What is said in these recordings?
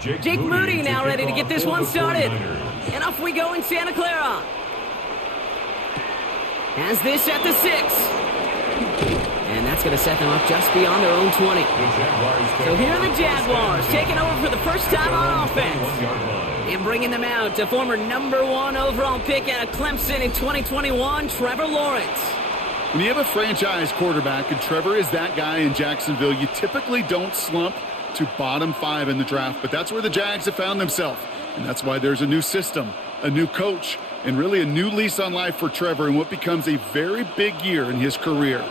Jake Moody now ready to get this one started. And off we go in Santa Clara. Has this at the 6. And that's going to set them up just beyond their own 20. So here are the Jaguars taking over for the first time on offense. And bringing them out to former #1 overall pick out of Clemson in 2021, Trevor Lawrence. When you have a franchise quarterback, and Trevor is that guy in Jacksonville, you typically don't slump to bottom 5 in the draft. But that's where the Jags have found themselves. And that's why there's a new system, a new coach, and really a new lease on life for Trevor in what becomes a very big year in his career.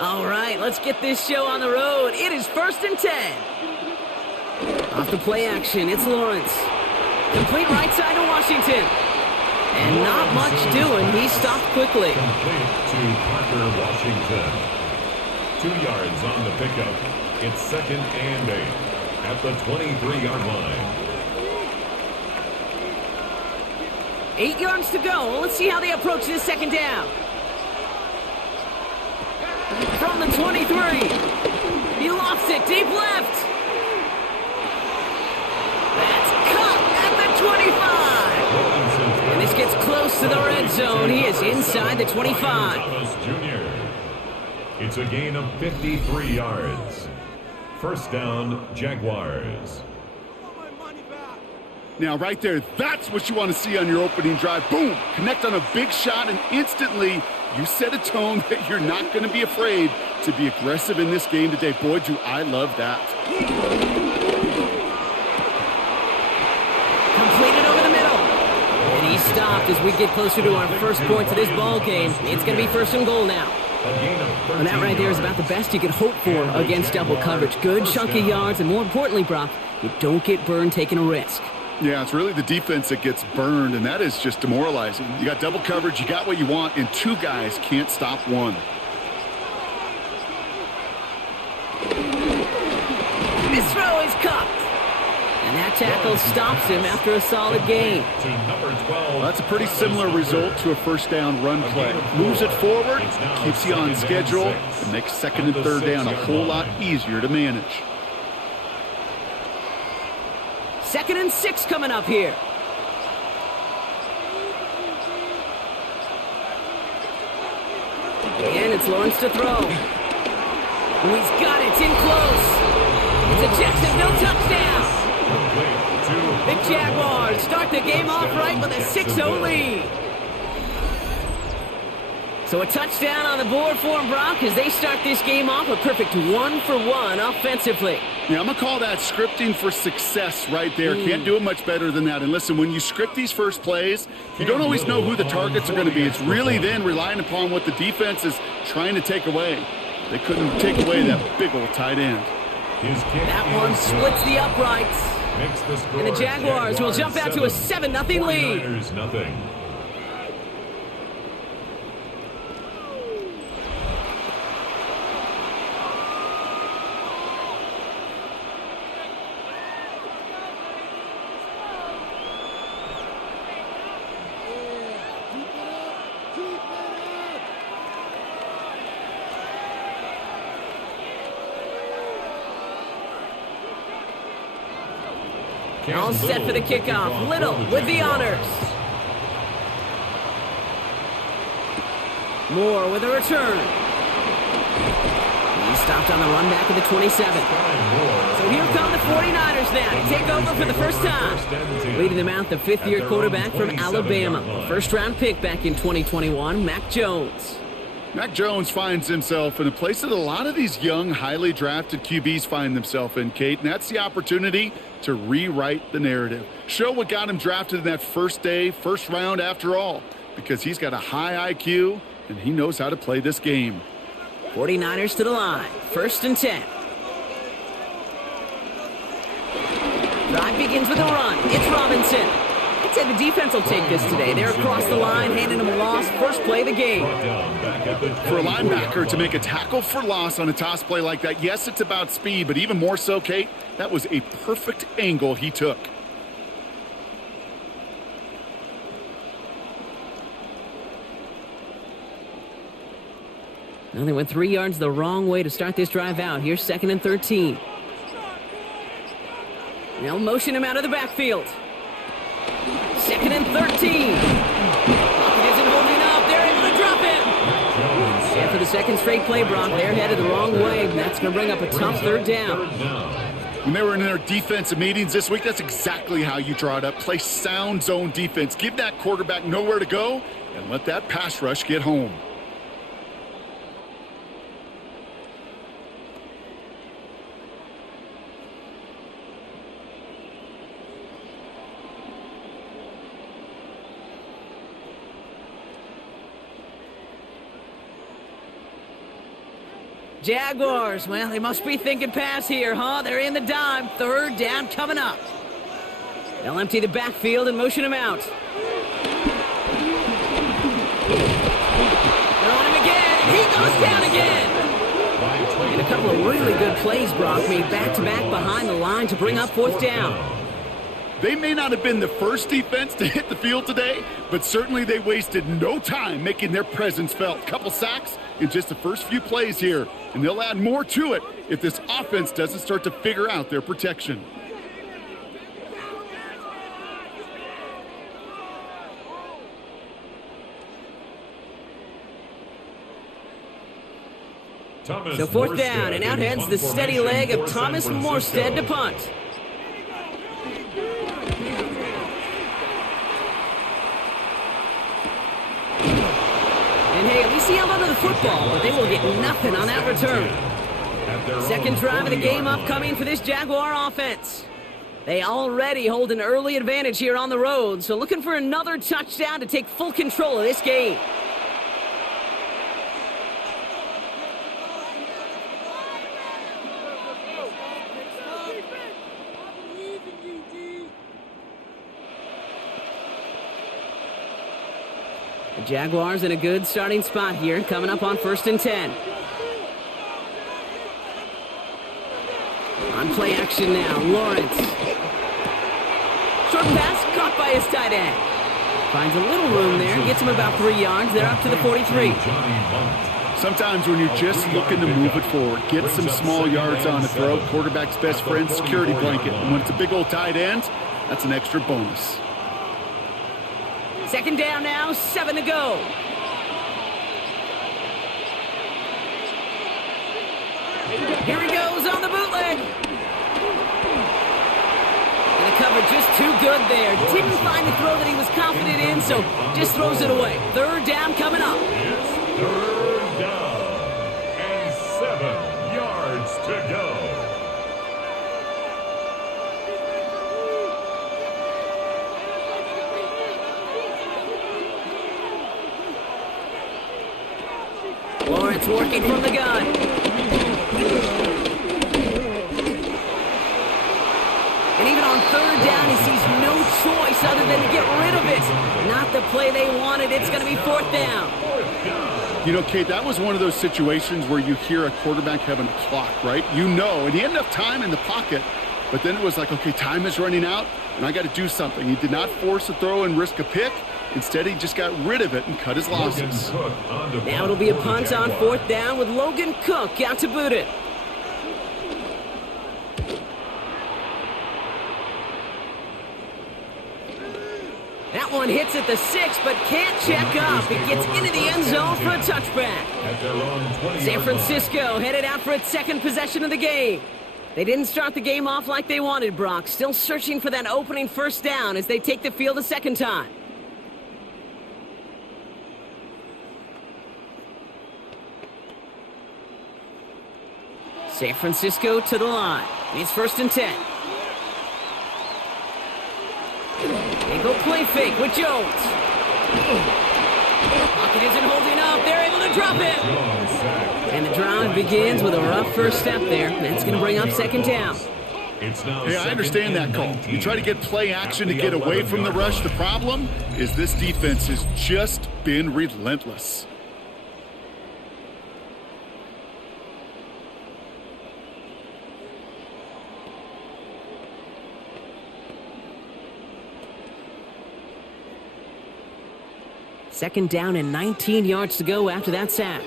All right, let's get this show on the road. It is 1st and 10. Off the play action, it's Lawrence. Complete right side to Washington. And not much doing. He stopped quickly. Complete to Parker Washington. 2 yards on the pickup. It's 2nd and 8 at the 23-yard line. 8 yards to go. Let's see how they approach this 2nd down. From the 23. He lofts it deep left. That's caught at the 25. And this gets close to the red zone. He is inside the 25. It's a gain of 53 yards. 1st down, Jaguars. Now, right there, that's what you want to see on your opening drive. Boom! Connect on a big shot, and instantly you set a tone that you're not going to be afraid to be aggressive in this game today. Boy, do I love that. Completed over the middle. And he stopped as we get closer to our first points of this ball game. It's going to be 1st and goal now. And that right there is about the best you could hope for against double coverage. Good chunky yards, and more importantly, Brock, you don't get burned taking a risk. Yeah, it's really the defense that gets burned, and that is just demoralizing. You got double coverage, you got what you want, and 2 guys can't stop one. This throw is caught. And that tackle stops him after a solid gain. Well, that's a pretty similar result to a 1st down run play. Moves it forward, keeps you on schedule, and makes 2nd and 3rd down a whole lot easier to manage. 2nd and 6 coming up here. And it's Lawrence to throw. Oh, he's got it. It's in close. It's a Jacksonville touchdown. The Jaguars start the game off right with a 6-0 lead. So a touchdown on the board for them, Brock, as they start this game off a perfect 1-for-1 offensively. Yeah, I'm going to call that scripting for success right there. Can't do it much better than that. And listen, when you script these first plays, you don't always know who the targets are going to be. It's really then relying upon what the defense is trying to take away. They couldn't take away that big old tight end. That one splits the uprights. And the Jaguars will jump out to a 7-0 lead. All set for the kickoff. Little with the honors. Moore with a return. He stopped on the run back at the 27. So here come the 49ers now to take over for the first time. Leading them out, the 5th-year quarterback from Alabama. First-round pick back in 2021, Mac Jones. Mac Jones finds himself in a place that a lot of these young, highly drafted QBs find themselves in, Kate, and that's the opportunity to rewrite the narrative. Show what got him drafted in that first day, first round after all, because he's got a high IQ, and he knows how to play this game. 49ers to the line, 1st and 10. Drive begins with a run. It's Robinson. I'd say the defense will take this today. They're across the line, handing him a loss. First play of the game. For a linebacker to make a tackle for loss on a toss play like that, yes, it's about speed, but even more so, Kate, that was a perfect angle he took. Well, they went 3 yards the wrong way to start this drive out. Here's 2nd and 13. They'll motion him out of the backfield. 2nd and 13. Pocket isn't holding up. They're able to drop it. And for the second straight play, Brock, they're headed the wrong way. That's going to bring up a tough 3rd down. When they were in their defensive meetings this week, that's exactly how you draw it up. Play sound zone defense. Give that quarterback nowhere to go and let that pass rush get home. Jaguars, well, they must be thinking pass here, huh? They're in the dime. 3rd down coming up. They'll empty the backfield and motion him out. Throw him again. He goes down again. And a couple of really good plays, Brock, made back-to-back behind the line to bring up 4th down. They may not have been the first defense to hit the field today, but certainly they wasted no time making their presence felt. Couple sacks in just the first few plays here, and they'll add more to it if this offense doesn't start to figure out their protection. So 4th down, and out heads the steady leg of Thomas Morstead to punt. And hey, at least he held onto the football, but they will get nothing on that return. 2nd drive of the game upcoming for this Jaguar offense. They already hold an early advantage here on the road, so looking for another touchdown to take full control of this game. The Jaguars in a good starting spot here, coming up on 1st and 10. On play action now, Lawrence. Short pass caught by his tight end. Finds a little room there, gets him about 3 yards. They're up to the 43. Sometimes when you're just looking to move it forward, get some small yards on the throw, quarterback's best friend, security blanket. And when it's a big old tight end, that's an extra bonus. 2nd down now, 7 to go. Here he goes on the bootleg. And the cover just too good there. Didn't find the throw that he was confident in, so just throws it away. 3rd down coming up. It's 3rd down and 7 yards to go. Lawrence working from the gun. And even on 3rd down, he sees no choice other than to get rid of it. Not the play they wanted. It's going to be 4th down. You know, Kate, that was one of those situations where you hear a quarterback having a clock, right? You know, and he had enough time in the pocket, but then it was like, okay, time is running out, and I got to do something. He did not force a throw and risk a pick. Instead, he just got rid of it and cut his losses. Now it'll be a punt on 4th down with Logan Cook out to boot it. That one hits at the 6, but can't check up. It gets into the end zone for a touchback. San Francisco headed out for its 2nd possession of the game. They didn't start the game off like they wanted, Brock. Still searching for that opening 1st down as they take the field a 2nd time. San Francisco to the line. It's 1st and 10. They go play fake with Jones. Pocket isn't holding up. They're able to drop it. And the drive begins with a rough first step there. That's going to bring up 2nd down. Hey, I understand that call. You try to get play action to get away from the rush. The problem is this defense has just been relentless. Second down and 19 yards to go after that sack.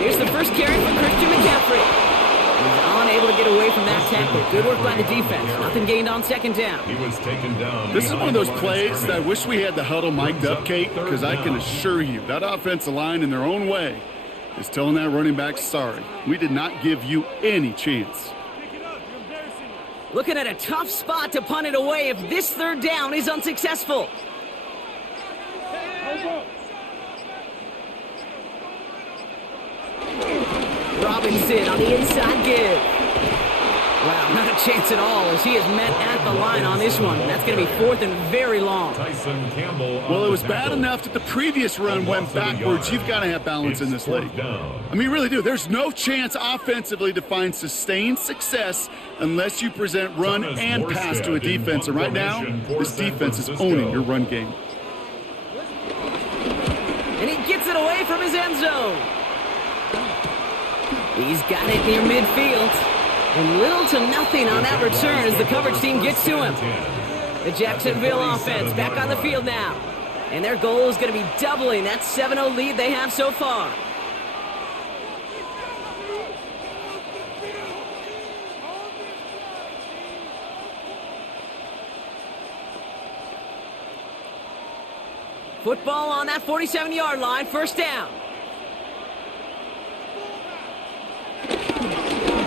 Here's the first carry for Christian McCaffrey. get away from that tackle. Good work by the defense. Nothing gained on second down. He was taken down. This is one of those plays that I wish we had the huddle mic'd up, Kate, because I can assure you that offensive line in their own way is telling that running back, sorry, we did not give you any chance. Looking at a tough spot to punt it away if this third down is unsuccessful. Robinson on the inside give. Wow, not a chance at all as he is met at the line on this one. That's going to be fourth and very long. Tyson Campbell. Well, it was bad enough that the previous run went backwards. You've got to have balance in this league. I mean, you really do. There's no chance offensively to find sustained success unless you present run and pass to a defense. And right now, this defense is owning your run game. And he gets it away from his end zone. He's got it near midfield. And little to nothing on that return as the coverage team gets to him. The Jacksonville offense back on the field now. And their goal is going to be doubling that 7-0 lead they have so far. Football on that 47-yard line, first down.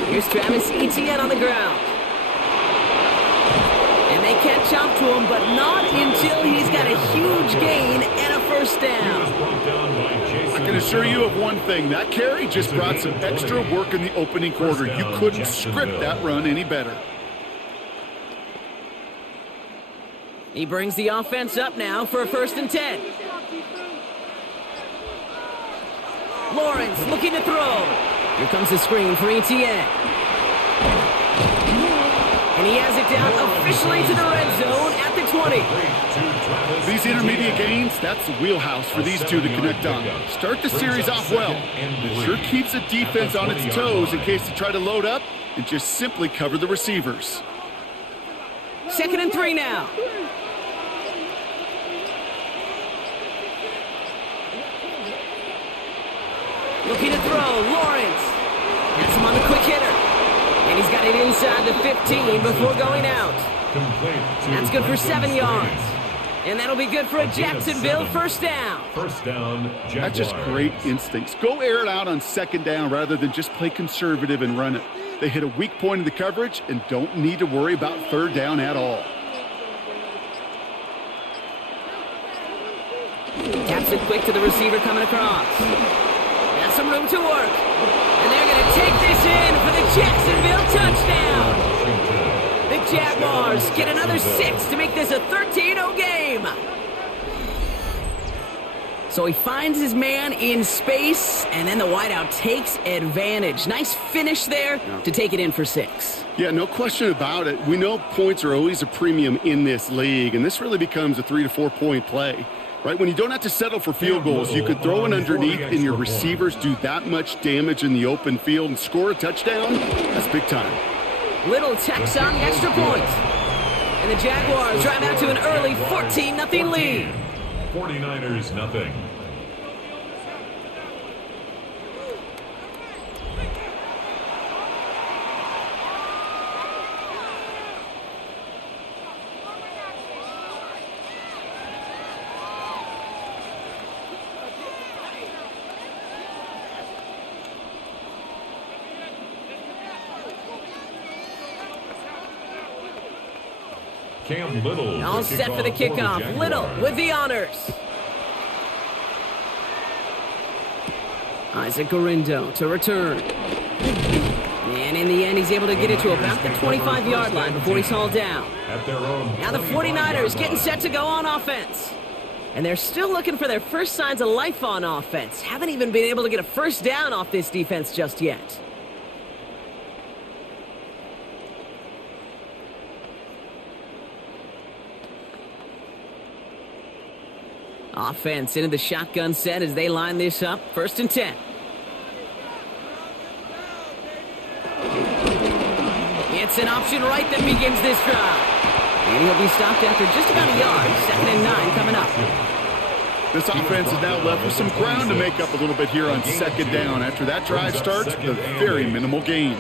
Here's Travis Etienne on the ground. And they catch up to him, but not until he's got a huge gain and a first down. I can assure you of one thing. That carry just brought some extra work in the opening quarter. You couldn't script that run any better. He brings the offense up now for a 1st and 10. Lawrence looking to throw. Here comes the screen for Etienne. And he has it down officially to the red zone at the 20. These intermediate gains, that's the wheelhouse for these two to connect on. Start the series off well. It sure keeps the defense on its toes in case they try to load up and just simply cover the receivers. 2nd and 3 now. Looking to throw, Lawrence. That's him on the quick hitter. And he's got it inside the 15 before going out. That's good for 7 yards. And that'll be good for a Jacksonville first down. First down, Jaguars. That's just great instincts. Go air it out on 2nd down rather than just play conservative and run it. They hit a weak point in the coverage and don't need to worry about 3rd down at all. Taps it quick to the receiver coming across. Some room to work. And they're going to take this in for the Jacksonville touchdown. The Jaguars get another 6 to make this a 13-0 game. So he finds his man in space, and then the wideout takes advantage. Nice finish there to take it in for 6. Yeah, no question about it. We know points are always a premium in this league, and this really becomes a 3 to 4 point play. Right, when you don't have to settle for field goals, you could throw it underneath and your receivers do that much damage in the open field and score a touchdown. That's big time. Little tacks on the extra point. And the Jaguars drive out to an early 14-0 lead. 49ers nothing. Cam Little. All set for the kickoff. Little with the honors. Isaac Gorindo to return. And in the end, he's able to get it to about the 25-yard line before he's hauled down. Now the 49ers getting set to go on offense. And they're still looking for their first signs of life on offense. Haven't even been able to get a first down off this defense just yet. Offense into the shotgun set as they line this up. 1st and 10. It's an option right that begins this drive. And he'll be stopped after just about a yard. 2nd and 9 coming up. This offense is now left with some ground to make up a little bit here on 2nd down. After that drive starts, a very minimal gain.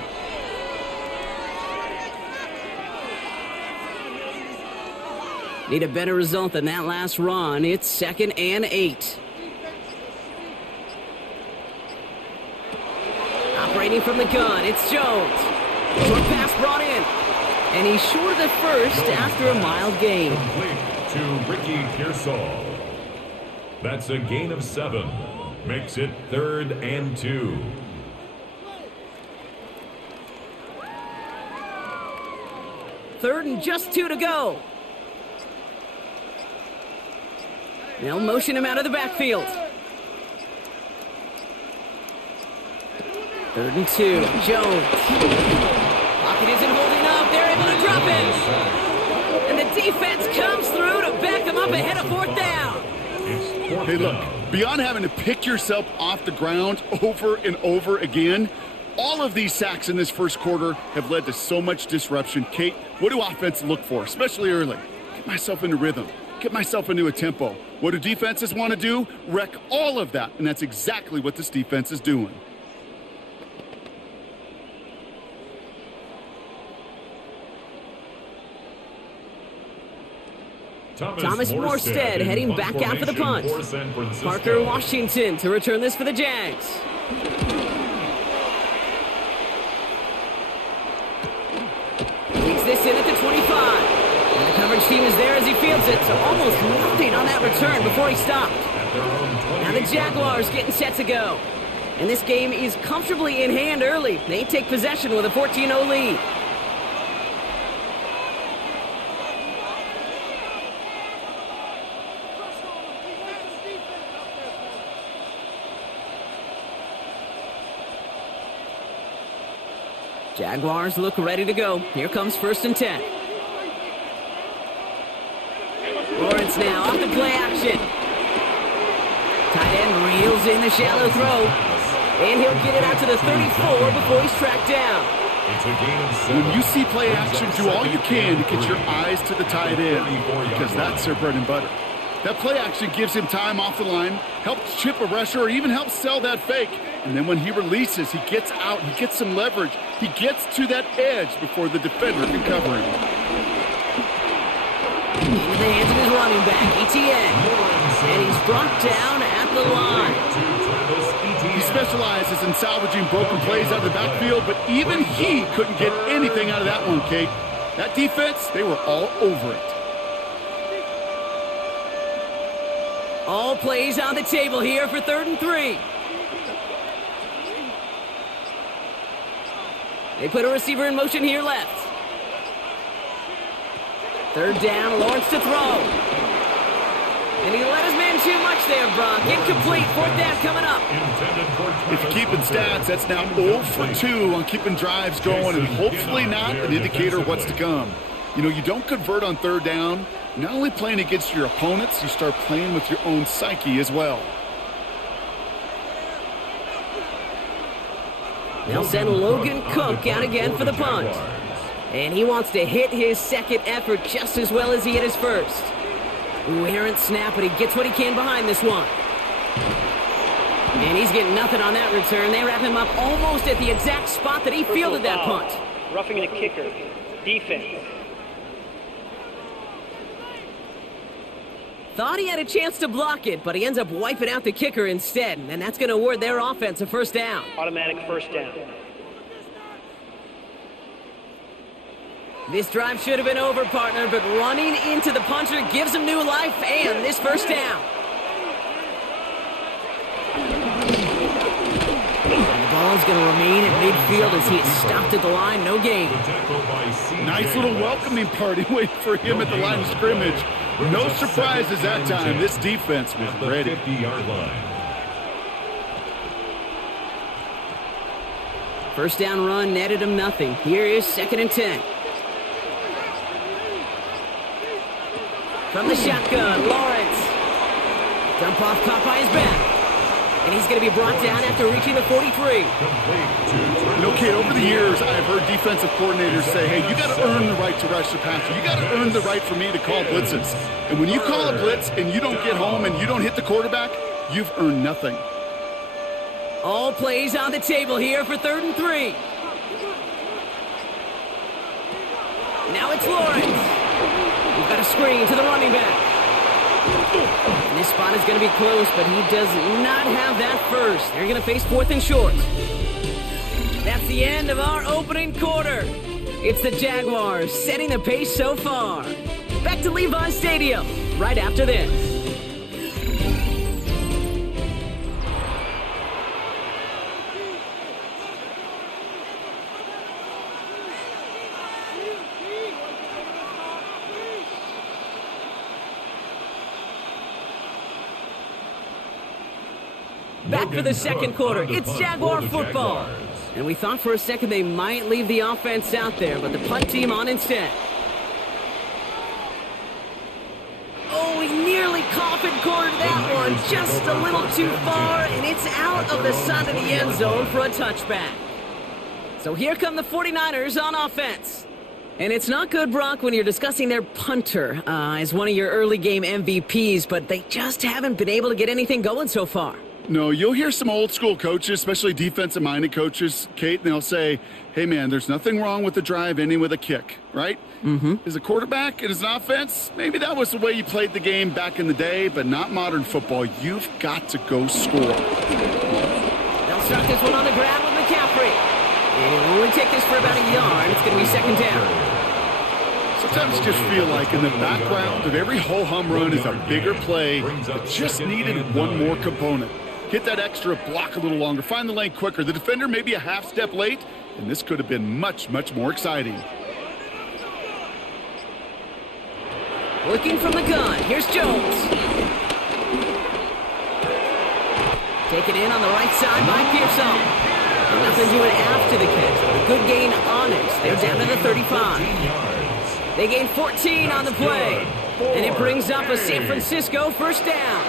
Need a better result than that last run. It's 2nd and 8. Operating from the gun, it's Jones. Short pass brought in. And he's short of the first after a mild gain. Complete to Ricky Pearsall. That's a gain of 7. Makes it 3rd and 2. Third and just 2 to go. They'll motion him out of the backfield. 3rd and 2. Jones. Pocket isn't holding up. They're able to drop it. And the defense comes through to back them up ahead of 4th down. Hey, look, beyond having to pick yourself off the ground over and over again, all of these sacks in this first quarter have led to so much disruption. Kate, what do offense look for, especially early? Get myself into rhythm. Get myself into a tempo. What do defenses want to do? Wreck all of that, and that's exactly what this defense is doing. Thomas Morstead heading back out for the punt. Parker Washington to return this for the Jags. Leads this in at the 25. And the coverage team is there as he fields it, so almost nothing on that return before he stopped. Now the Jaguars getting set to go. And this game is comfortably in hand early. They take possession with a 14-0 lead. Jaguars look ready to go. Here comes 1st and 10. Lawrence now off the play action. Tight end reels in the shallow throw. And he'll get it out to the 34 before he's tracked down. When you see play action, do all you can to get your eyes to the tight end, because that's their bread and butter. That play action gives him time off the line, helps chip a rusher, or even helps sell that fake. And then when he releases, he gets out, he gets some leverage. He gets to that edge before the defender can cover him. Into the hands of his running back, ETN. And he's brought down at the line. He specializes in salvaging broken plays out of the backfield, but even he couldn't get anything out of that one, Kate. That defense, they were all over it. All plays on the table here for 3rd and 3. They put a receiver in motion here left. 3rd down, Lawrence to throw. And he let his man too much there, Brock. Incomplete, 4th down coming up. If you're keeping stats, that's now 0 for 2 on keeping drives going, and hopefully not an indicator of what's to come. You know, you don't convert on 3rd down. Not only playing against your opponents, you start playing with your own psyche as well. They'll send Logan Cook out again for the punt. And he wants to hit his 2nd effort just as well as he hit his 1st. Ooh, errant snap, but he gets what he can behind this one. And he's getting nothing on that return. They wrap him up almost at the exact spot that he fielded that punt. Roughing the kicker. Defense. Thought he had a chance to block it, but he ends up wiping out the kicker instead. And that's going to award their offense a 1st down. Automatic 1st down. This drive should have been over, partner, but running into the punter gives him new life and this 1st down. And the ball is going to remain at midfield as he is stopped at the line. No gain. Nice little welcoming party waiting for him at the line of scrimmage. No surprises that time. This defense was ready. 50-yard line. 1st down run netted him nothing. Here is 2nd and 10. From the shotgun, Lawrence. Dump off caught by his back. And he's going to be brought down after reaching the 43. You know, Kate, over the years, I've heard defensive coordinators say, hey, you got to earn the right to rush the passer. You got to earn the right for me to call blitzes. And when you call a blitz and you don't get home and you don't hit the quarterback, you've earned nothing. All plays on the table here for 3rd and 3. Now it's Lawrence. We've got a screen to the running back. And this spot is going to be close, but he does not have that first. They're going to face 4th and short. That's the end of our opening quarter. It's the Jaguars setting the pace so far. Back to Levi Stadium right after this. Back for the second quarter. It's Jaguar football. And we thought for a second they might leave the offense out there, but the punt team on instead. Oh, he nearly coffin cornered that one. Just a little too far, and it's out of the side of the end zone for a touchback. So here come the 49ers on offense. And it's not good, Brock, when you're discussing their punter as one of your early game MVPs, but they just haven't been able to get anything going so far. No, you'll hear some old school coaches, especially defensive-minded coaches, Kate, and they'll say, hey, man, there's nothing wrong with the drive ending with a kick, right? Mm-hmm. As a quarterback and as an offense, maybe that was the way you played the game back in the day, but not modern football. You've got to go score. They'll start this one on the ground with McCaffrey. And it'll only take this for about a yard. It's going to be second down. Sometimes you just feel like in the background of every ho-hum run is a bigger play that just needed one more component. Get that extra block a little longer. Find the lane quicker. The defender may be a half step late, and this could have been much, much more exciting. Looking from the gun. Here's Jones. Taken in on the right side by Pearson. And nothing doing after the catch. A good gain on it. They're down to the 35. They gain 14 on the play. And it brings up a San Francisco first down.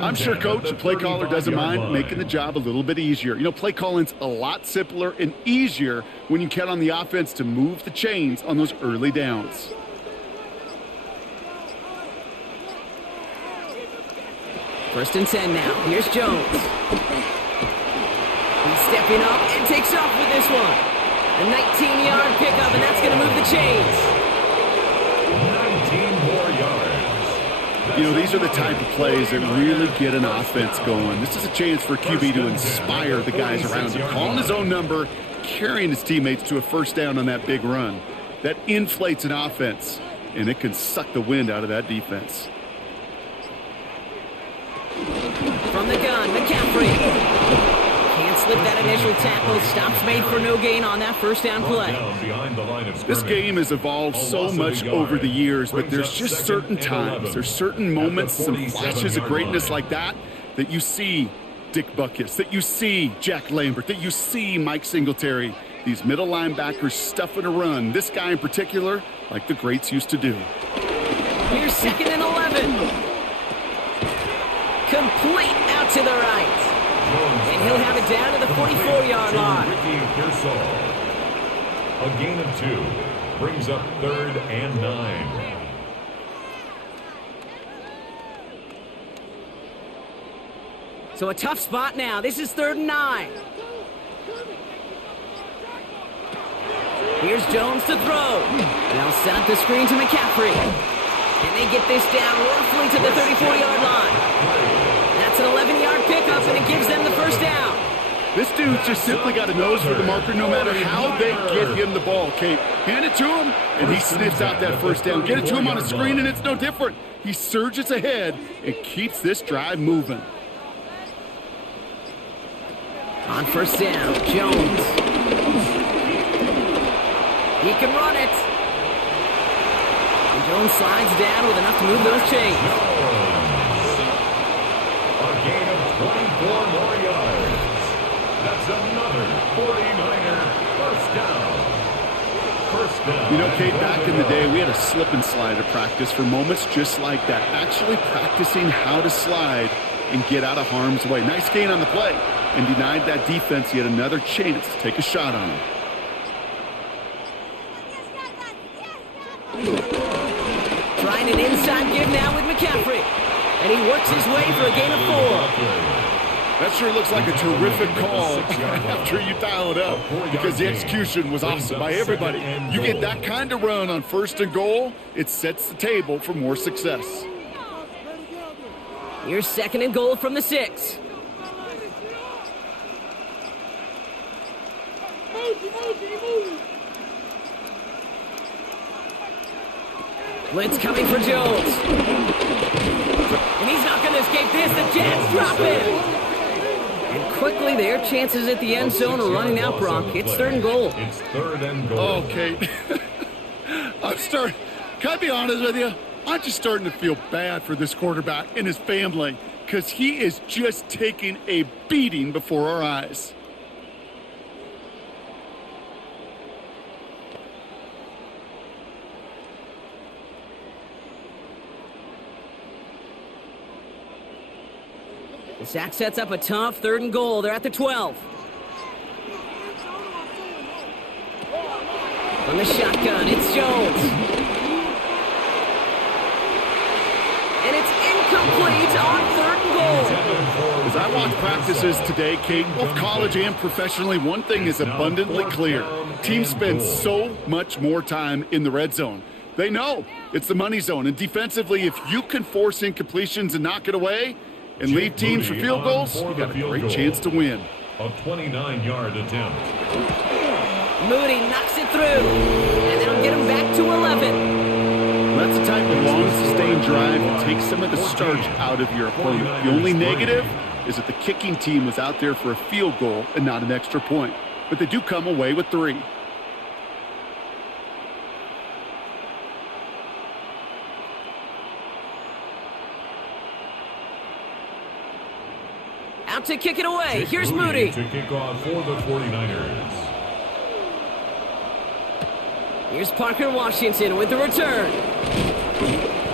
I'm sure Coach, the play caller, doesn't mind making the job a little bit easier. You know, play calling's a lot simpler and easier when you count on the offense to move the chains on those early downs. First and 10 now. Here's Jones. He's stepping up and takes off with this one. A 19-yard pickup, and that's going to move the chains. 19 more yards. You know, these are the type of plays that really get an offense going. This is a chance for QB to inspire the guys around him. Calling his own number, carrying his teammates to a first down on that big run. That inflates an offense, and it can suck the wind out of that defense. From the gun, McCaffrey. Can't slip that initial tackle. Stops made for no gain on that first down play. This game has evolved so much over the years, but there's just certain times, there's certain moments, some flashes of greatness like that you see Dick Butkus, that you see Jack Lambert, that you see Mike Singletary. These middle linebackers stuffing a run. This guy in particular, like the greats used to do. Here's second and 11. Complete out to the right. And he'll have it down to the 44-yard line. A gain of 2 brings up 3rd and 9. So a tough spot now. This is 3rd and 9. Here's Jones to throw. And they'll set up the screen to McCaffrey. And they get this down roughly to the 34-yard line. That's an 11-yard pickup, and it gives them the first down. This dude's just simply got a nose for the marker no matter how they get him the ball, Kate. Hand it to him, and he sniffs out that first down. Get it to him on a screen, and it's no different. He surges ahead and keeps this drive moving. On first down, Jones. He can run it. And Jones slides down with enough to move those chains. A gain of 24 more yards. That's another 49er first down. First down. You know, Kate, back in the day, we had a slip and slide at practice for moments just like that. Actually practicing how to slide and get out of harm's way. Nice gain on the play, and denied that defense yet another chance to take a shot on him. Trying an inside give now with McCaffrey. And he works his way for a gain of 4. That sure looks like a terrific call after you dial it up, because the execution was awesome by everybody. You get that kind of run on 1st and goal, it sets the table for more success. Here's 2nd and goal from the 6. Blitz coming for Jones. And he's not going to escape this. The Jets drop him. And quickly, their chances at the end zone are running out, Brock. It's 3rd and goal. It's 3rd and goal. Okay. Can I be honest with you? I'm just starting to feel bad for this quarterback and his family, because he is just taking a beating before our eyes. Zach sets up a tough 3rd and goal. They're at the 12. From the shotgun, it's Jones. And it's incomplete on 3rd and goal. As I watch practices today, Kate, both college and professionally, one thing is abundantly clear. Teams spend so much more time in the red zone. They know it's the money zone. And defensively, if you can force incompletions and knock it away, and leave teams for field goals, you got a great chance to win. A 29-yard attempt. Moody knocks it through, and that'll get him back to 11. That's the type of long, sustained drive that takes some of the starch out of your opponent. The only negative is that the kicking team was out there for a field goal and not an extra point. But they do come away with 3. Out to kick it away. Here's Moody. To kick off for the 49ers. Here's Parker Washington with the return.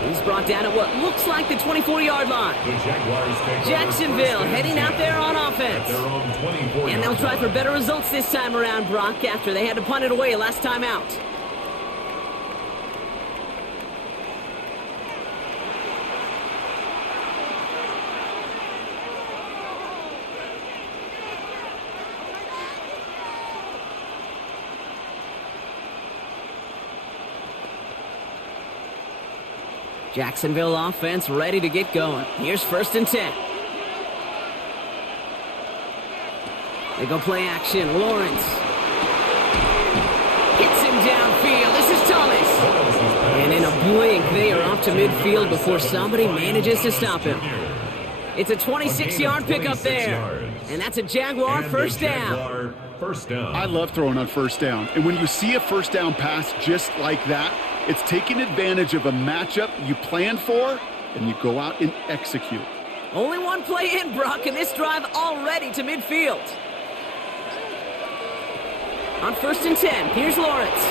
He's brought down at what looks like the 24-yard line. The Jaguars take Jacksonville heading out there on offense. their own 24-yard And they'll try for better results this time around, Brock, after they had to punt it away last time out. Jacksonville offense ready to get going. Here's 1st and 10. They go play action. Lawrence hits him downfield. This is Thomas. And in a blink, they are off to midfield before somebody manages to stop him. It's a 26-yard pickup there. And that's a Jaguar first down. I love throwing on 1st down. And when you see a 1st down pass just like that, it's taking advantage of a matchup you planned for, and you go out and execute. Only one play in, Brock, and this drive already to midfield. On 1st and 10, here's Lawrence.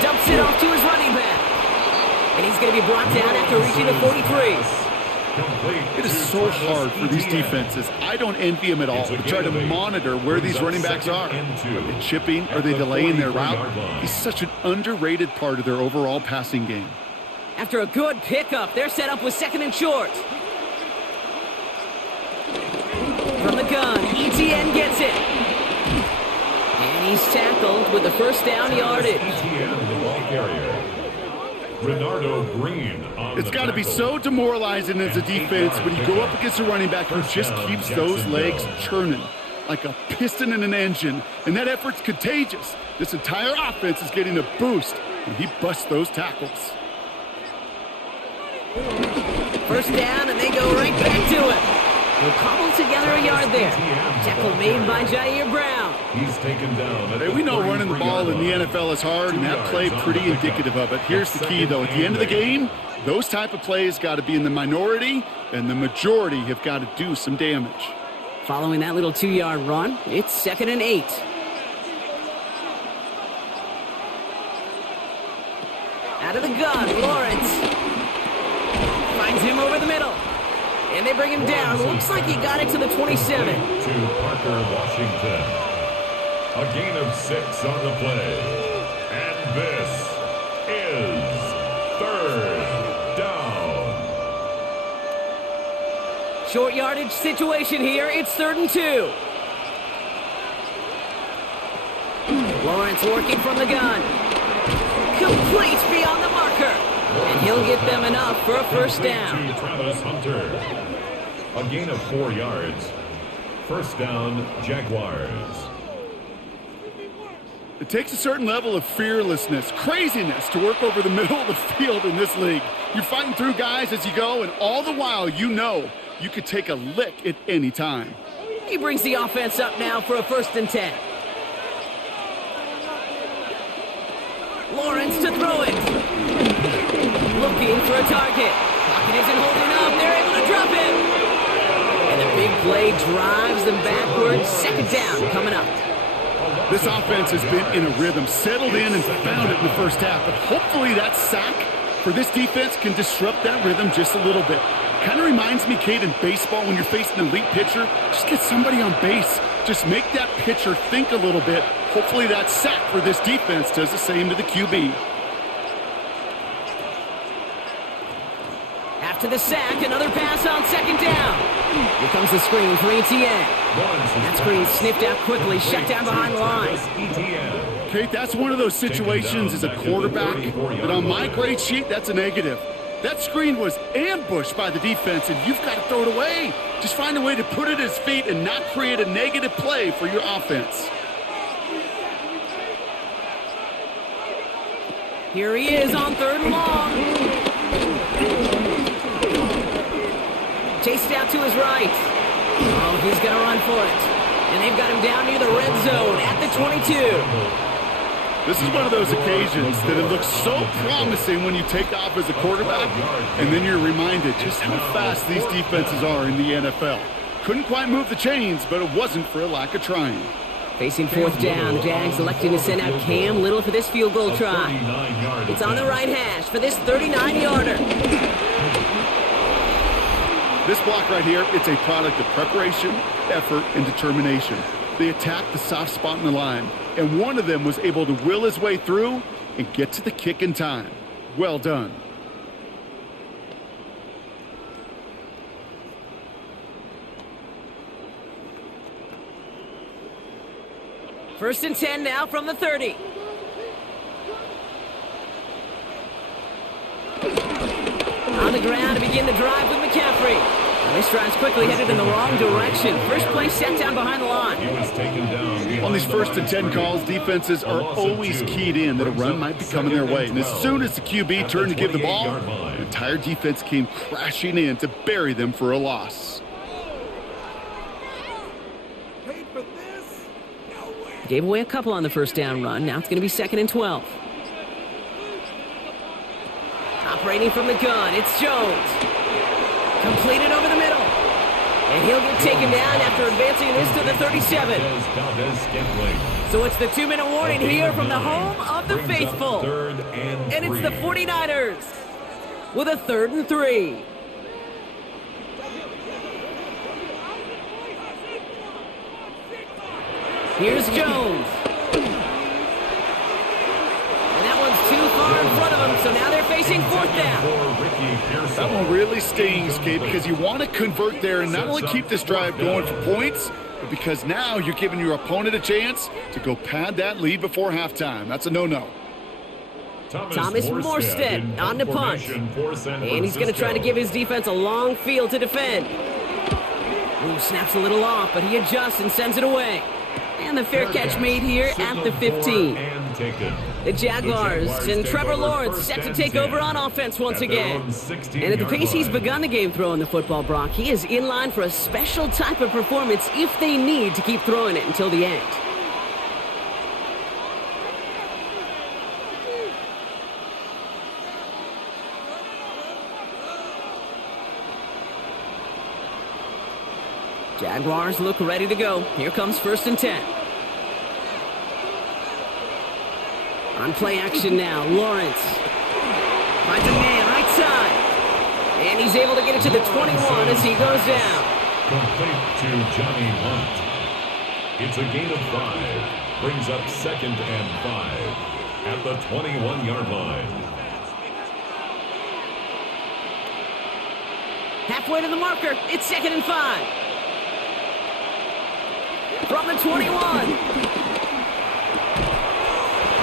Dumps it off to his running back. And he's going to be brought down after reaching the 43. It is so hard for these defenses. I don't envy them at all to try to monitor where these running backs are. Are they chipping? Are they delaying their route? He's such an underrated part of their overall passing game. After a good pickup, they're set up with 2nd and short. From the gun, ETN gets it. And he's tackled with the 1st down yardage. Renardo Green. It's got to be so demoralizing as a defense when you go up against a running back who just keeps those legs churning like a piston in an engine, and that effort's contagious. This entire offense is getting a boost when he busts those tackles. 1st down, and they go right back to it. They'll cobble together a yard there. Tackle made by Jair Brown. He's taken down. Hey, we know running the ball in the NFL is hard, and that play pretty indicative of it. Here's the key, though. At the end of the game, those type of plays got to be in the minority, and the majority have got to do some damage. Following that little 2-yard run, it's 2nd and 8. Out of the gun, Lawrence finds him over the middle. And they bring him down. Looks like he got it to the 27. To Parker Washington. A gain of 6 on the play. And this is 3rd down. Short yardage situation here. It's 3rd and 2. Lawrence working from the gun. Complete beyond the marker. And he'll get them enough for a first down. To Travis Hunter. A gain of 4 yards. First down, Jaguars. It takes a certain level of fearlessness, craziness to work over the middle of the field in this league. You're fighting through guys as you go, and all the while you know you could take a lick at any time. He brings the offense up now for a 1st and 10. Lawrence to throw it. Looking for a target. Pocket isn't holding up. They're able to drop him. And a big play drives them backwards. 2nd down coming up. This offense has been in a rhythm, settled in and found it in the first half. But hopefully that sack for this defense can disrupt that rhythm just a little bit. Kind of reminds me, Kate, in baseball when you're facing an elite pitcher, just get somebody on base. Just make that pitcher think a little bit. Hopefully that sack for this defense does the same to the QB. After the sack, another pass on 2nd down. Here comes the screen for ETN. That screen sniffed out quickly, shut down behind the line. Kate, that's one of those situations as a quarterback that on my grade sheet, that's a negative. That screen was ambushed by the defense, and you've got to throw it away. Just find a way to put it at his feet and not create a negative play for your offense. Here he is on 3rd and long. Chased out to his right. Oh, he's going to run for it. And they've got him down near the red zone at the 22. This is one of those occasions that it looks so promising when you take off as a quarterback, and then you're reminded just how fast these defenses are in the NFL. Couldn't quite move the chains, but it wasn't for a lack of trying. Facing 4th down, the Jags electing to send out Cam Little for this field goal try. It's on the right hash for this 39-yarder. This block right here, it's a product of preparation, effort, and determination. They attacked the soft spot in the line, and one of them was able to will his way through and get to the kick in time. Well done. First and 10 now from the 30. On the ground to begin the drive with McCaffrey. Now this drive's quickly headed in the wrong direction. First play set down behind the line. He was taken down. On these 1st and 10 calls, defenses are always keyed in that a run might be coming their way. And as soon as the QB turned to give the ball, the entire defense came crashing in to bury them for a loss. Gave away a couple on the 1st down run. Now it's going to be 2nd and 12. Operating from the gun, it's Jones. Completed over the middle. And he'll get taken down after advancing this to the 37. So it's the 2-minute warning here from the home of the faithful. And it's the 49ers with a 3rd and 3. Here's Jones. And that one's too far in front of him, so now they're facing 4th down. That one really stings, Kate, because you want to convert there and not only keep this drive going for points, but because now you're giving your opponent a chance to go pad that lead before halftime. That's a no-no. Thomas Morstead on the punt. And he's going to try to give his defense a long field to defend. Ooh, snaps a little off, but he adjusts and sends it away. And the fair catch made here at the 15. The Jaguars and Trevor Lawrence set to take over on offense once again. And at the pace he's begun the game throwing the football, Brock, he is in line for a special type of performance if they need to keep throwing it until the end. Jaguars look ready to go. Here comes 1st and 10. On play action now, Lawrence finds a man right side. And he's able to get it to the 21 as he goes down. Complete to Johnny Hunt. It's a gain of 5. Brings up 2nd and 5 at the 21-yard line. Halfway to the marker. It's 2nd and 5. From the 21.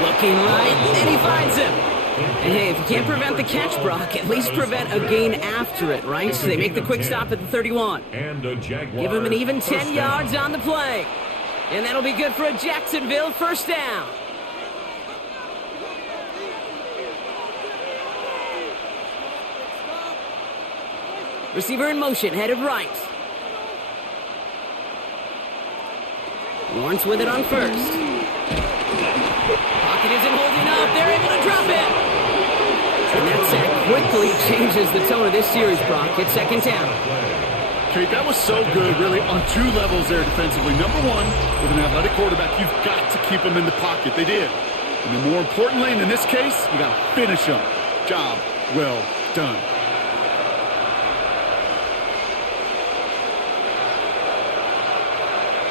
Looking right, and he finds him. And hey, if you can't prevent the catch, Brock, at least prevent a gain after it, right? So they make the quick stop at the 31. Give him an even 10 yards on the play. And that'll be good for a Jacksonville first down. Receiver in motion, headed right. Lawrence with it on first. Pocket isn't holding up. They're able to drop it. And that sack quickly changes the tone of this series, Brock. It's 2nd down. Okay, that was so good, really, on 2 levels there defensively. Number one, with an athletic quarterback, you've got to keep him in the pocket. They did. And then more importantly, and in this case, you got to finish him. Job well done.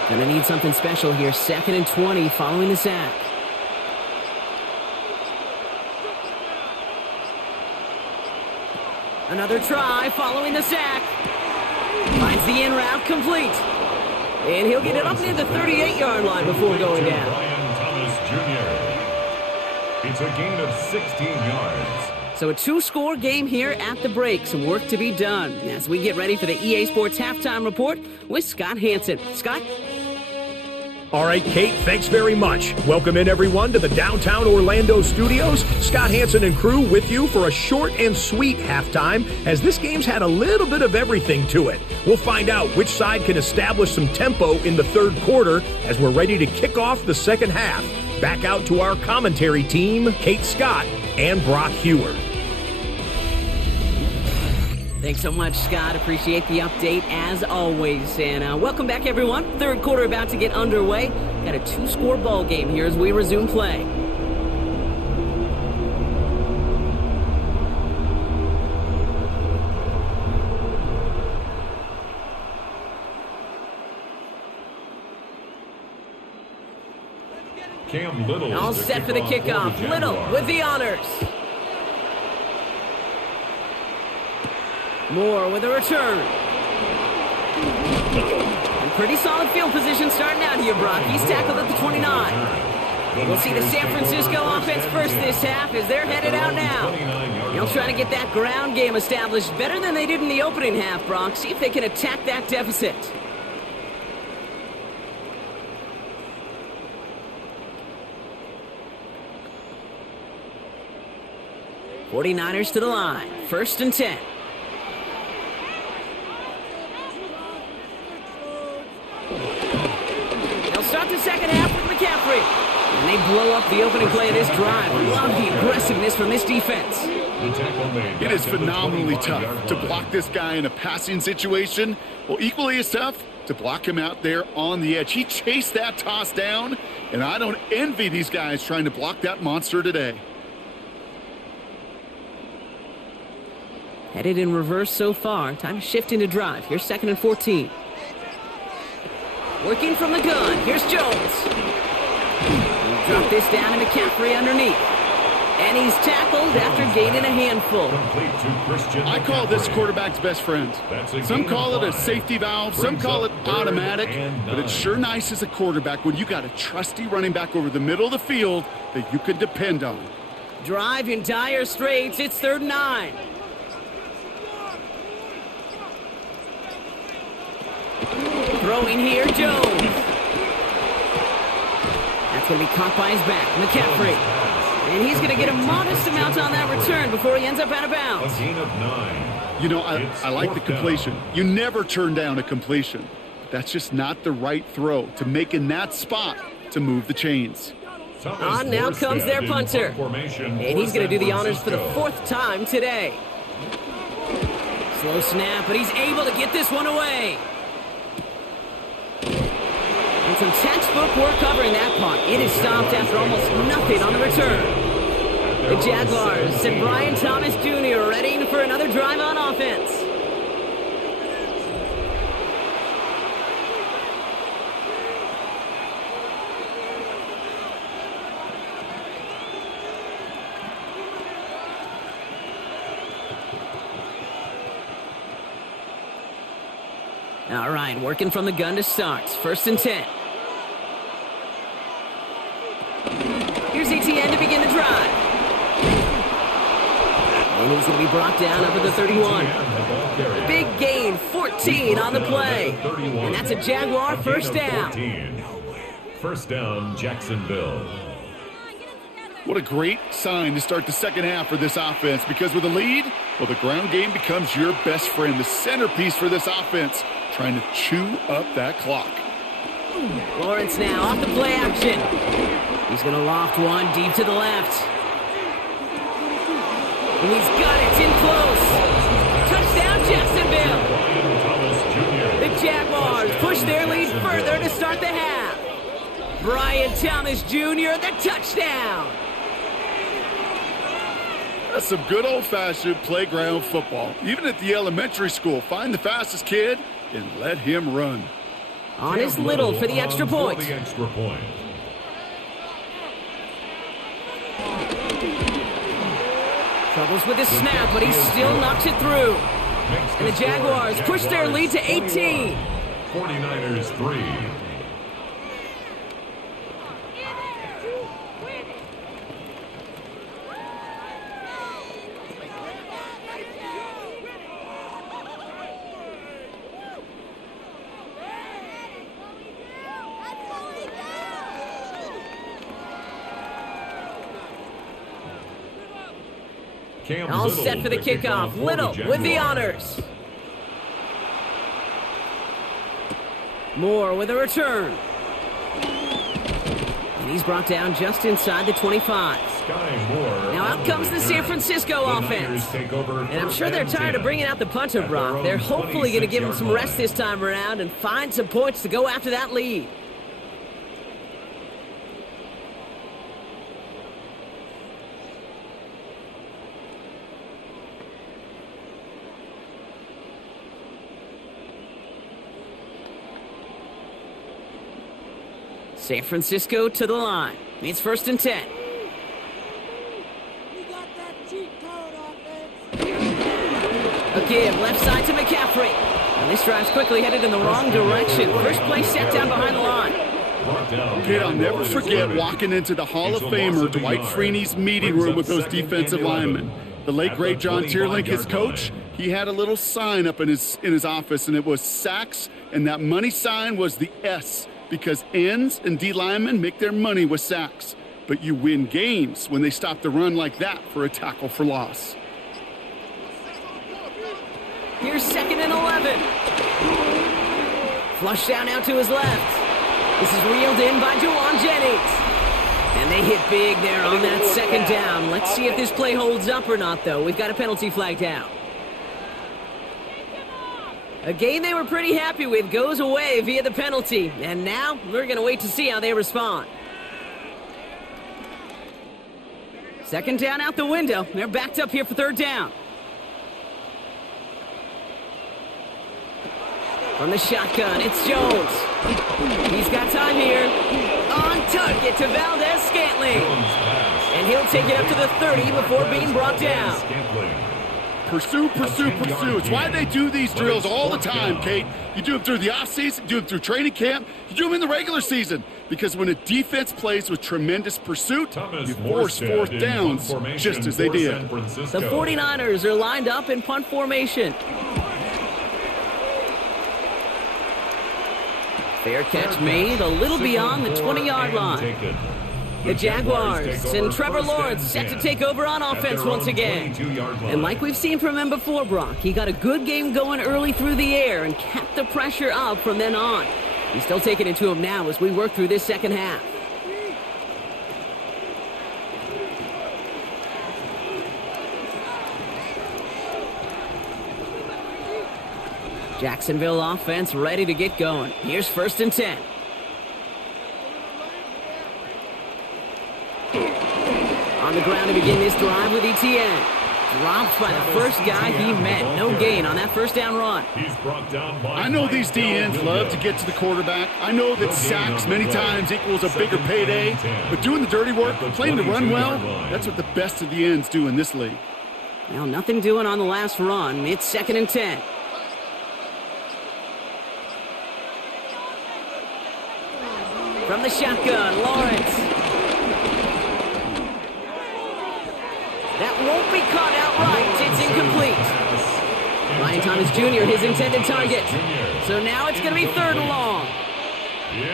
Gonna need something special here. 2nd and 20 following the sack. Another try following the sack. Finds the in route complete. And he'll get it up near the 38-yard line before going down. Brian Thomas Jr. It's a gain of 16 yards. So a 2-score game here at the break. Some work to be done as we get ready for the EA Sports Halftime Report with Scott Hansen. Scott? All right, Kate, thanks very much. Welcome in, everyone, to the downtown Orlando studios. Scott Hansen and crew with you for a short and sweet halftime, as this game's had a little bit of everything to it. We'll find out which side can establish some tempo in the 3rd quarter as we're ready to kick off the 2nd half. Back out to our commentary team, Kate Scott and Brock Heward. Thanks so much, Scott. Appreciate the update as always. And welcome back, everyone. 3rd quarter about to get underway. Got a 2-score ball game here as we resume play. Cam Little All set for the kickoff. Little with the honors. Moore with a return. And pretty solid field position starting out here, Brock. He's tackled at the 29. We'll see the San Francisco offense first this half as they're headed out now. They'll try to get that ground game established better than they did in the opening half, Brock. See if they can attack that deficit. '49ers to the line. 1st and 10. Start the 2nd half with McCaffrey. And they blow up the opening play of this drive. Love the aggressiveness from this defense. It is phenomenally tough to block this guy in a passing situation. Well, equally as tough to block him out there on the edge. He chased that toss down, and I don't envy these guys trying to block that monster today. Headed in reverse so far. Time to shift into drive. Here's 2nd and 14. Working from the gun. Here's Jones. Drop this down to McCaffrey underneath. And he's tackled after gaining a handful. I call this quarterback's best friend. Some call it a safety valve, some call it automatic, but it's sure nice as a quarterback when you got a trusty running back over the middle of the field that you can depend on. Drive in dire straits. It's 3rd and 9. Throwing here, Jones. That's going to be caught by his back, McCaffrey. And he's going to get a modest amount on that return before he ends up out of bounds. A gain of 9. You know, I like the completion. You never turn down a completion. That's just not the right throw to make in that spot to move the chains. On now comes their punter. And he's going to do the honors for the 4th time today. Slow snap, but he's able to get this one away. And some textbook work covering that punt. It is stopped after almost nothing on the return. The Jaguars send Brian Thomas Jr. ready for another drive on offense. All right, working from the gun to start. 1st and 10. Here's ETN to begin the drive. And he's going to be brought down up at the 31. Big gain, 14 on the play. And that's a Jaguar first down. 1st down, Jacksonville. What a great sign to start the second half for this offense, because with a lead, well, the ground game becomes your best friend, the centerpiece for this offense, trying to chew up that clock. Lawrence now off the play action. He's going to loft one deep to the left. And he's got it in close. Touchdown, Jacksonville. The Jaguars push their lead further to start the half. Brian Thomas Jr., the touchdown. That's some good old-fashioned playground football. Even at the elementary school, find the fastest kid and let him run. On his Little for the extra point. Troubles with his snap, but he still knocks it through. And the Jaguars push their lead to 18. 49ers 3. All set for the kickoff. Little with the honors. Moore with a return. And he's brought down just inside the 25. Now out comes the San Francisco offense. And I'm sure they're tired of bringing out the punter, Brock. They're hopefully going to give him some rest this time around and find some points to go after that lead. San Francisco to the line. It's 1st and 10. A give left side to McCaffrey. And this drive's quickly headed in the wrong direction. First play set down behind the line. Kid, I'll never forget walking into the Hall of Famer Dwight Freeney's meeting room with those defensive linemen. The late, great John Tierlink, his coach, he had a little sign up in his office, and it was sacks, and that money sign was the S, because ends and D linemen make their money with sacks. But you win games when they stop the run like that for a tackle for loss. Here's 2nd and 11. Flush down out to his left. This is reeled in by Juwan Jennings. And they hit big there on that 2nd down. Let's see if this play holds up or not, though. We've got a penalty flag down. A game they were pretty happy with goes away via the penalty. And now we're going to wait to see how they respond. 2nd down out the window. They're backed up here for 3rd down. From the shotgun, it's Jones. He's got time here. On target to Valdez-Scantling. And he'll take it up to the 30 before being brought down. Pursue, pursue, pursue. It's why they do these drills all the time, Kate. You do them through the offseason, you do them through training camp, you do them in the regular season. Because when a defense plays with tremendous pursuit, you force 4th downs just as they did. The 49ers are lined up in punt formation. Fair catch made a little beyond the 20-yard line. The Jaguars and Trevor Lawrence set to take over on offense once again. And like we've seen from him before, Brock, he got a good game going early through the air and kept the pressure up from then on. He's still taking it to him now as we work through this second half. Jacksonville offense ready to get going. Here's 1st and 10. On the ground to begin this drive with ETN. Dropped by the first guy he met. No gain on that 1st down run. I know these DNs love to get to the quarterback. I know that sacks many times equals a bigger payday. But doing the dirty work, playing the run well, that's what the best of the ends do in this league. Well, nothing doing on the last run. It's 2nd and 10. From the shotgun, Lawrence. That won't be caught outright. It's incomplete. Brian Thomas Jr., his intended target. So now it's going to be 3rd and long.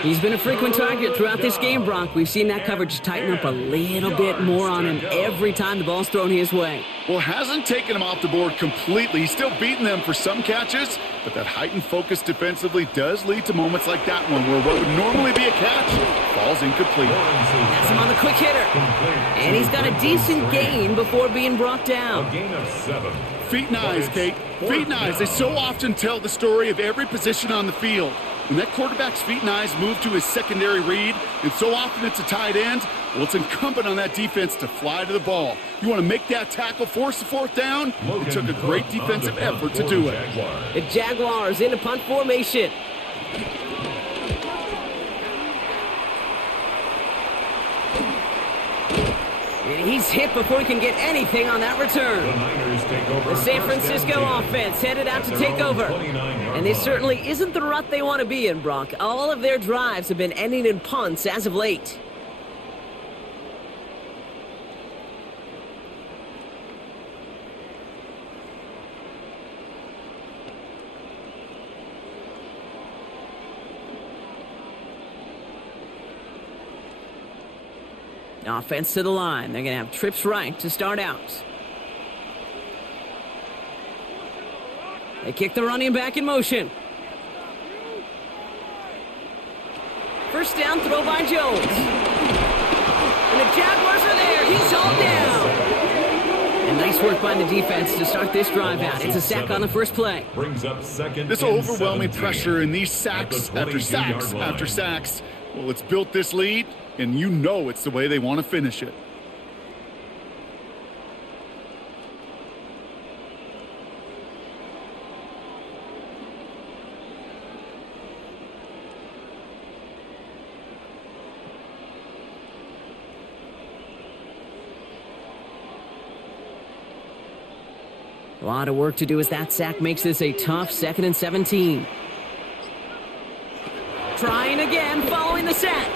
He's been a frequent target throughout this game, Brock. We've seen that coverage tighten up a little bit more on him every time the ball's thrown his way. Well, hasn't taken him off the board completely. He's still beating them for some catches, but that heightened focus defensively does lead to moments like that one where what would normally be a catch falls incomplete. That's him on the quick hitter. And he's got a decent gain before being brought down. A gain of 7. Feet and eyes, Kate. Feet and eyes. They so often tell the story of every position on the field. When that quarterback's feet and eyes move to his secondary read, and so often it's a tight end, well, it's incumbent on that defense to fly to the ball. You want to make that tackle, force the 4th down? It took a great defensive effort to do it. The Jaguars into punt formation. And he's hit before he can get anything on that return. The San Francisco offense headed out to take over. And this certainly isn't the rut they want to be in, Brock. All of their drives have been ending in punts as of late. Offense to the line. They're going to have trips right to start out. They kick the running back in motion. First down, throw by Jones. And the Jaguars are there. He's hauled down. And nice work by the defense to start this drive out. It's a sack on the first play. Brings up 2nd. This overwhelming pressure and these sacks after sacks after sacks. Well, it's built this lead, and you know it's the way they want to finish it. A lot of work to do as that sack makes this a tough 2nd and 17. Trying again, following the sack.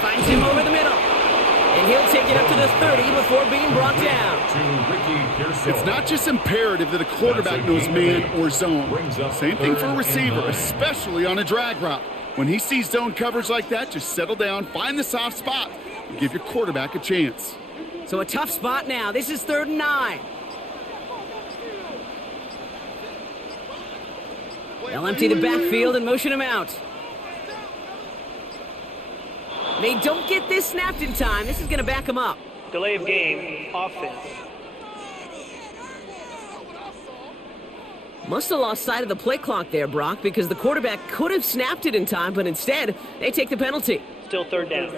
Finds him over the middle. And he'll take it up to the 30 before being brought down. It's not just imperative that a quarterback knows man or zone. Same thing for a receiver, especially on a drag route. When he sees zone coverage like that, just settle down, find the soft spot, and give your quarterback a chance. So a tough spot now. This is 3rd and 9. They'll empty the backfield and motion him out. They don't get this snapped in time. This is going to back him up. Delay of game, offense. Must have lost sight of the play clock there, Brock, because the quarterback could have snapped it in time, but instead, they take the penalty. Still 3rd down.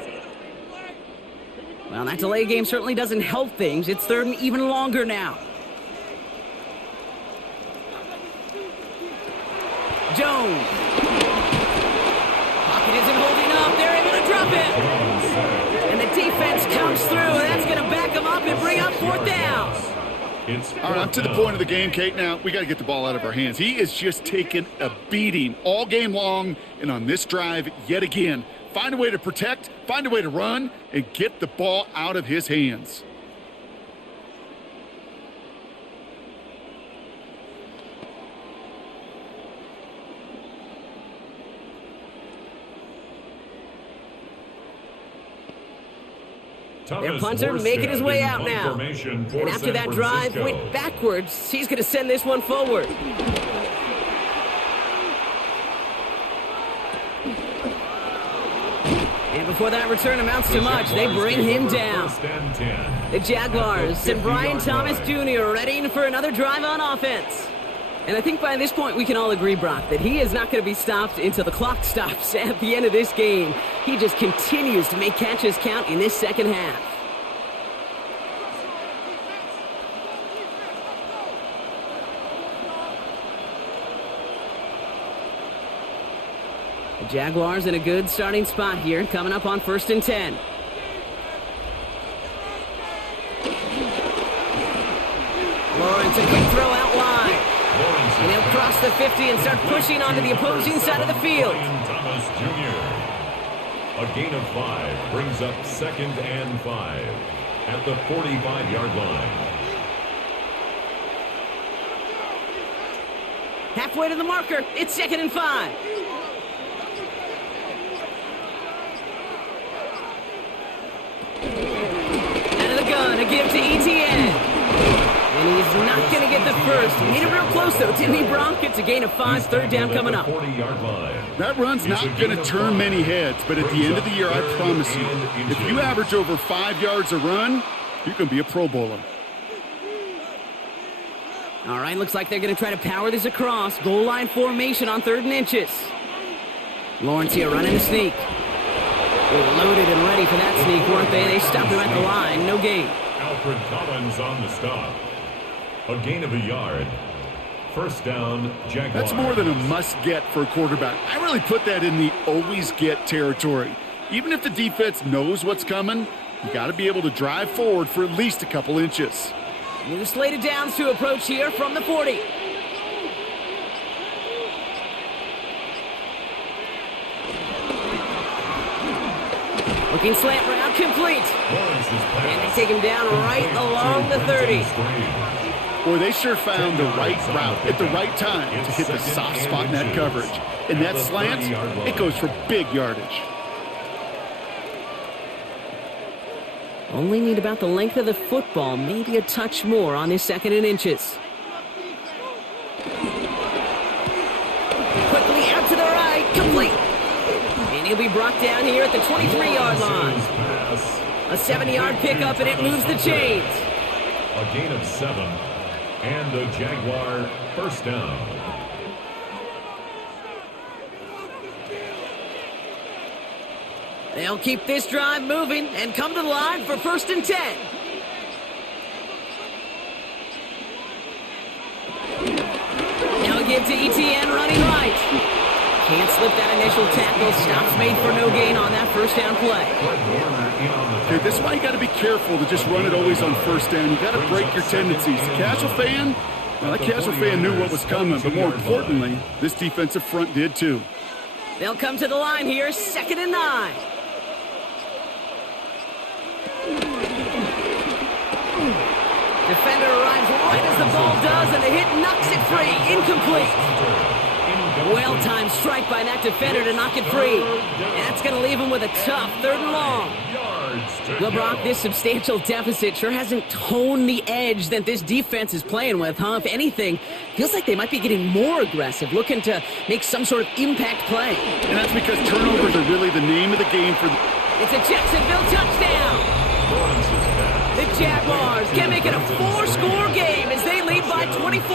Well, that delay game certainly doesn't help things. It's 3rd and even longer now. Jones. Pocket isn't holding up. They're able to drop it. And the defense comes through, and that's going to back them up and bring up 4th down. All right, I'm to the point of the game, Kate. Now, we got to get the ball out of our hands. He is just taking a beating all game long, and on this drive, yet again. Find a way to protect, find a way to run, and get the ball out of his hands. Their punter making his way out now. And after that drive went backwards, he's going to send this one forward. And before that return amounts to much, they bring him down. The Jaguars and Brian Thomas Jr. ready for another drive on offense. And I think by this point we can all agree, Brock, that he is not going to be stopped until the clock stops at the end of this game. He just continues to make catches count in this second half. The Jaguars in a good starting spot here, coming up on 1st and 10. Lawrence, a quick throw out wide. And he'll cross the 50 and start pushing onto the opposing side of the field. A gain of 5 brings up 2nd and 5 at the 45-yard line. Halfway to the marker. It's 2nd and 5. Out of the gun, a give to ETN. And he's not going to get the first. He made it real close, though, didn't he, Bronk? It's a gain of 5, 3rd down coming up. 40-yard line. That run's not going to turn many heads, but at the end of the year, I promise you, if you average over 5 yards a run, you can be a Pro Bowler. All right, looks like they're going to try to power this across. Goal line formation on 3rd and inches. Lawrence here running the sneak. They were loaded and ready for that sneak, weren't they? They stopped him at the line. No gain. Alfred Collins on the stop. A gain of a yard. 1st down, Jaguars. That's more than a must-get for a quarterback. I really put that in the always-get territory. Even if the defense knows what's coming, you got to be able to drive forward for at least a couple inches. New slated downs to approach here from the 40. Looking slant route, complete. And they take him down right along the 30. Boy, they sure found the right route at the right time to hit the soft spot in that coverage. And that slant, it goes for big yardage. Only need about the length of the football, maybe a touch more on this 2nd and inches. Quickly out to the right, complete. And he'll be brought down here at the 23-yard line. A 70-yard pickup, and it moves the chains. A gain of 7, and a Jaguar 1st down. They'll keep this drive moving and come to the line for 1st and 10. Now a give to ETN running right. Can't slip that initial tackle. Stops made for no gain on that 1st down play. Okay, this is why you got to be careful to just run it always on 1st down. You got to break your tendencies. The casual fan, well, that casual fan knew what was coming, but more importantly, this defensive front did too. They'll come to the line here, 2nd and 9. Defender arrives right as the ball does, and the hit knocks it free. Incomplete. Well-timed strike by that defender to knock it free. And that's going to leave him with a tough 3rd and long. LeBron, this substantial deficit sure hasn't toned the edge that this defense is playing with, huh? If anything, feels like they might be getting more aggressive, looking to make some sort of impact play. And that's because turnovers are really the name of the game for It's a Jacksonville touchdown. The Jaguars can make it a 4-score game as they lead by 24.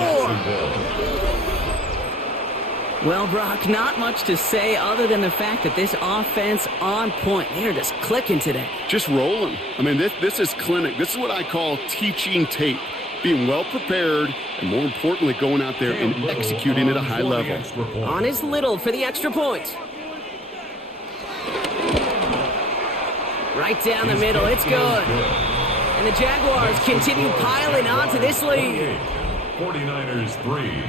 Well, Brock, not much to say other than the fact that this offense on point. They're just clicking today. Just rolling. I mean, this is clinic. This is what I call teaching tape. Being well prepared, and more importantly, going out there and executing at a high level. On is Little for the extra point. Right down the middle. It's good. And the Jaguars continue piling on to this lead. 49ers 3.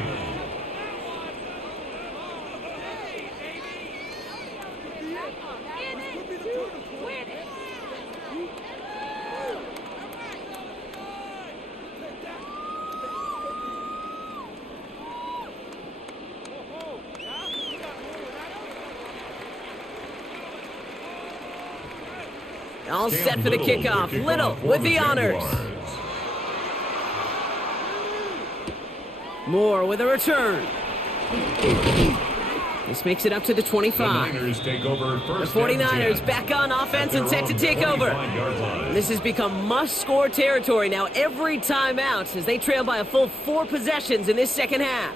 All set for the kickoff. Little with the honors. Moore with a return. This makes it up to the 25. The 49ers back on offense and set to take over. This has become must-score territory now every time out as they trail by a full 4 possessions in this second half.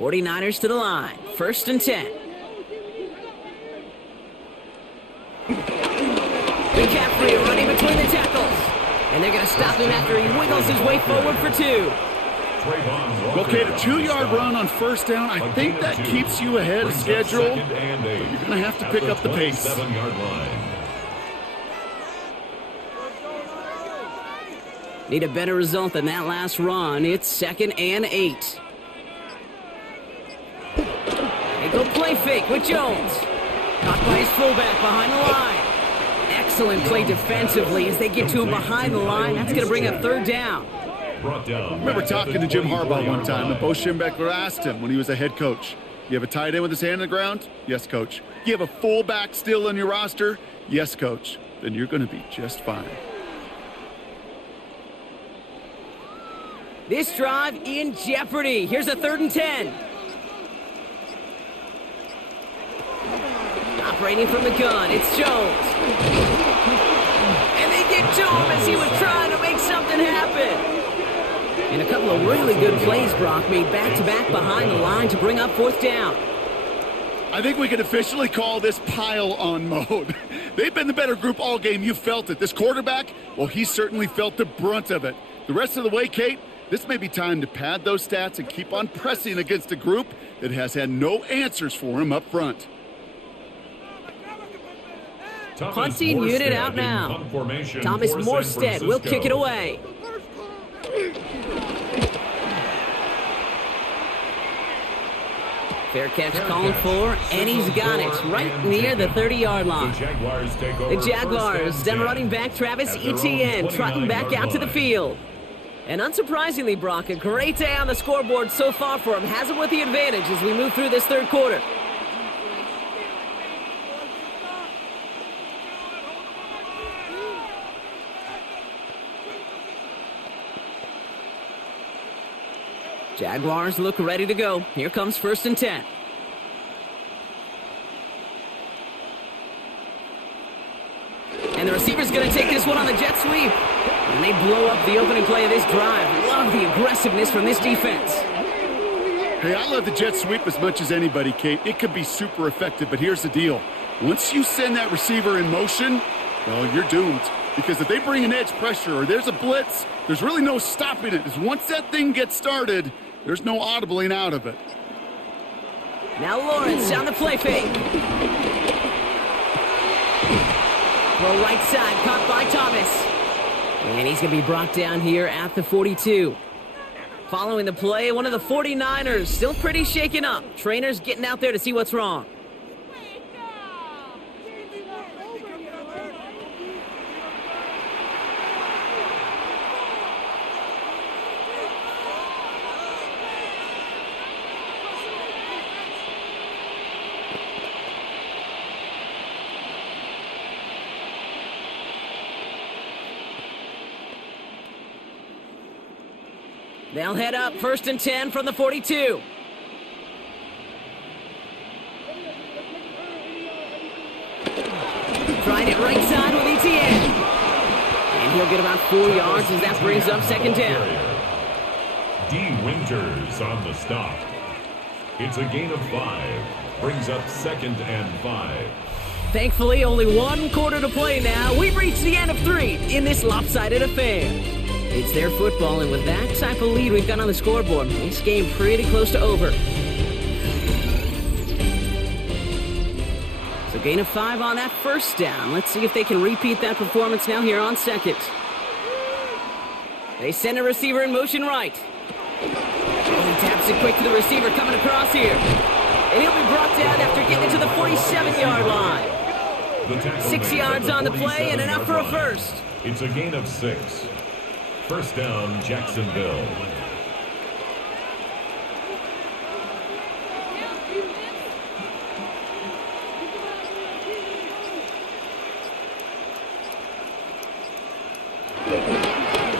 '49ers to the line. 1st and 10. McCaffrey running between the tackles. And they're going to stop him after he wiggles his way forward for 2. Okay, the 2-yard run on 1st down, I think that keeps you ahead of schedule. But you're going to have to pick up the pace. Need a better result than that last run. It's 2nd and 8. They go play fake with Jones. Caught by his fullback behind the line. Excellent play defensively as they get to him behind the line. That's going to bring up 3rd down. I remember talking to Jim Harbaugh one time, and Bo Schembechler asked him when he was a head coach, you have a tight end with his hand on the ground? Yes, coach. You have a fullback still on your roster? Yes, coach. Then you're going to be just fine. This drive in jeopardy. Here's a 3rd and 10. Operating from the gun, it's Jones. And they get to him as he was trying to make something happen. And a couple of really good plays Brock made back-to-back behind the line to bring up 4th down. I think we can officially call this pile-on mode. They've been the better group all game. You felt it. This quarterback, well, he certainly felt the brunt of it. The rest of the way, Kate, this may be time to pad those stats and keep on pressing against a group that has had no answers for him up front. Punting unit out now. Thomas Morstead will kick it away. Fair catch called for, and he's got it right near the 30-yard line. The Jaguars, then running back Travis Etienne, trotting back out to the field. And unsurprisingly, Brock, a great day on the scoreboard so far for him. Has him with the advantage as we move through this 3rd quarter. Jaguars look ready to go. Here comes 1st and 10. And the receiver's going to take this one on the jet sweep. And they blow up the opening play of this drive. Love the aggressiveness from this defense. Hey, I love the jet sweep as much as anybody, Kate. It can be super effective, but here's the deal. Once you send that receiver in motion, well, you're doomed. Because if they bring an edge pressure or there's a blitz, there's really no stopping it. Because once that thing gets started, there's no audibling out of it. Now Lawrence on the play fake. Throw right side, caught by Thomas. And he's going to be brought down here at the 42. Following the play, one of the 49ers still pretty shaken up. Trainers getting out there to see what's wrong. They'll head up 1st and 10 from the 42. Trying it right side with Etienne. And he'll get about 4 yards as that brings up 2nd down. D. Winters on the stop. It's a gain of 5. Brings up 2nd and 5. Thankfully, only 1 quarter to play now. We've reached the end of 3 in this lopsided affair. It's their football, and with that type of lead we've got on the scoreboard, this game pretty close to over. So gain of 5 on that 1st down. Let's see if they can repeat that performance now here on 2nd. They send a receiver in motion right. And he taps it quick to the receiver coming across here. And he'll be brought down after getting it to the 47-yard line. 6 yards on the play and enough for a first. It's a gain of 6. 1st down, Jacksonville.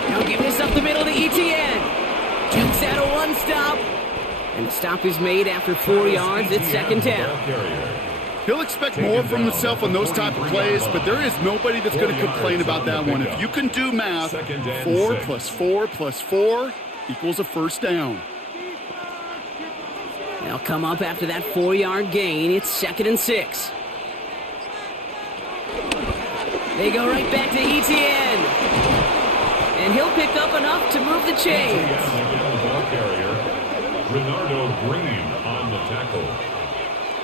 Now give this up the middle to Etienne. Jukes out a 1 stop. And the stop is made after 4 yards. It's 2nd down. He'll expect more from himself on those type of plays, but there is nobody that's going to complain about that one. If you can do math, 4 plus 4 plus 4 equals a 1st down. They'll come up after that 4-yard gain. It's 2nd and 6. They go right back to Etienne. And he'll pick up enough to move the chains. Renardo Green on the tackle.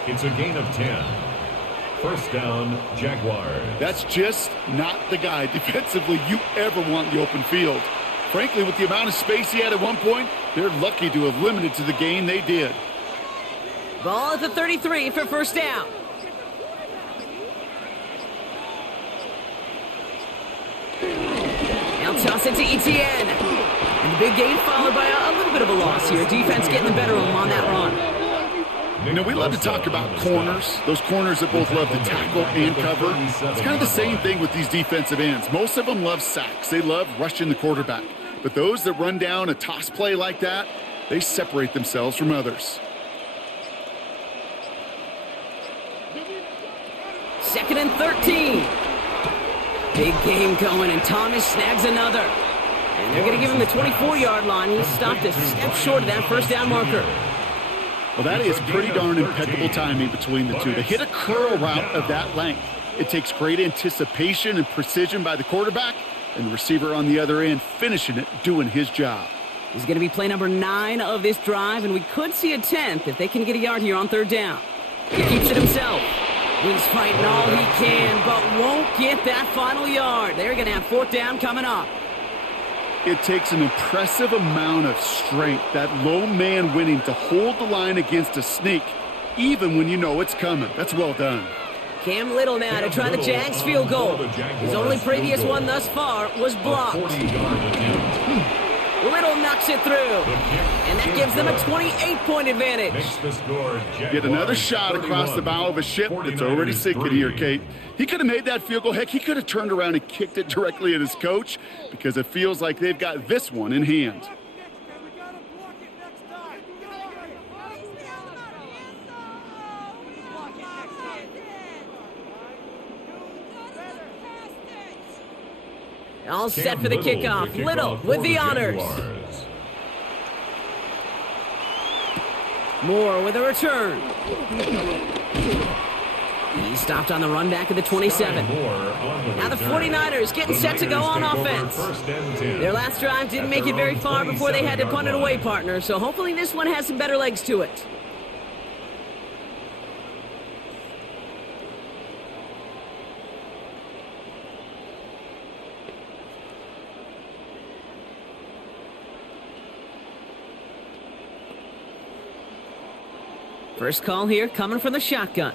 It's a gain of 10. 1st down, Jaguars. That's just not the guy defensively you ever want in the open field. frankly, with the amount of space he had at one point, they're lucky to have limited to the gain they did. Ball at the 33 for first down. Now toss it to Etienne. And the big gain followed by a little bit of a loss here. Defense getting the better of them on that run. You know, we love to talk about corners, those corners that both love to tackle and cover. It's kind of the same thing with these defensive ends. Most of them love sacks. They love rushing the quarterback. But those that run down a toss play like that, they separate themselves from others. Second and 13. Big game going, and Thomas snags another. And they're going to give him the 24-yard line. He stopped a step short of that first down marker. Well, that is pretty darn impeccable timing between the two. To hit a curl route of that length, it takes great anticipation and precision by the quarterback, and the receiver on the other end finishing it, doing his job. He's going to be play number 9 of this drive, and we could see a 10th if they can get a yard here on third down. He keeps it himself. He's fighting all he can, but won't get that final yard. They're going to have fourth down coming up. It takes an impressive amount of strength, that low man winning, to hold the line against a sneak, even when you know it's coming. That's well done. Cam Little now to try the Jags field goal. His only previous one thus far was blocked. Little knocks it through, and that gives them a 28-point advantage. Get another shot across the bow of a ship that's already sinking here, Kate. He could have made that field goal. Heck, he could have turned around and kicked it directly at his coach, because it feels like they've got this one in hand. All set for the kickoff. Little with the honors. Moore with a return. He stopped on the run back of the 27. Now the 49ers getting set to go on offense. Their last drive didn't make it very far before they had to punt it away, partner, so hopefully this one has some better legs to it. First call here coming from the shotgun.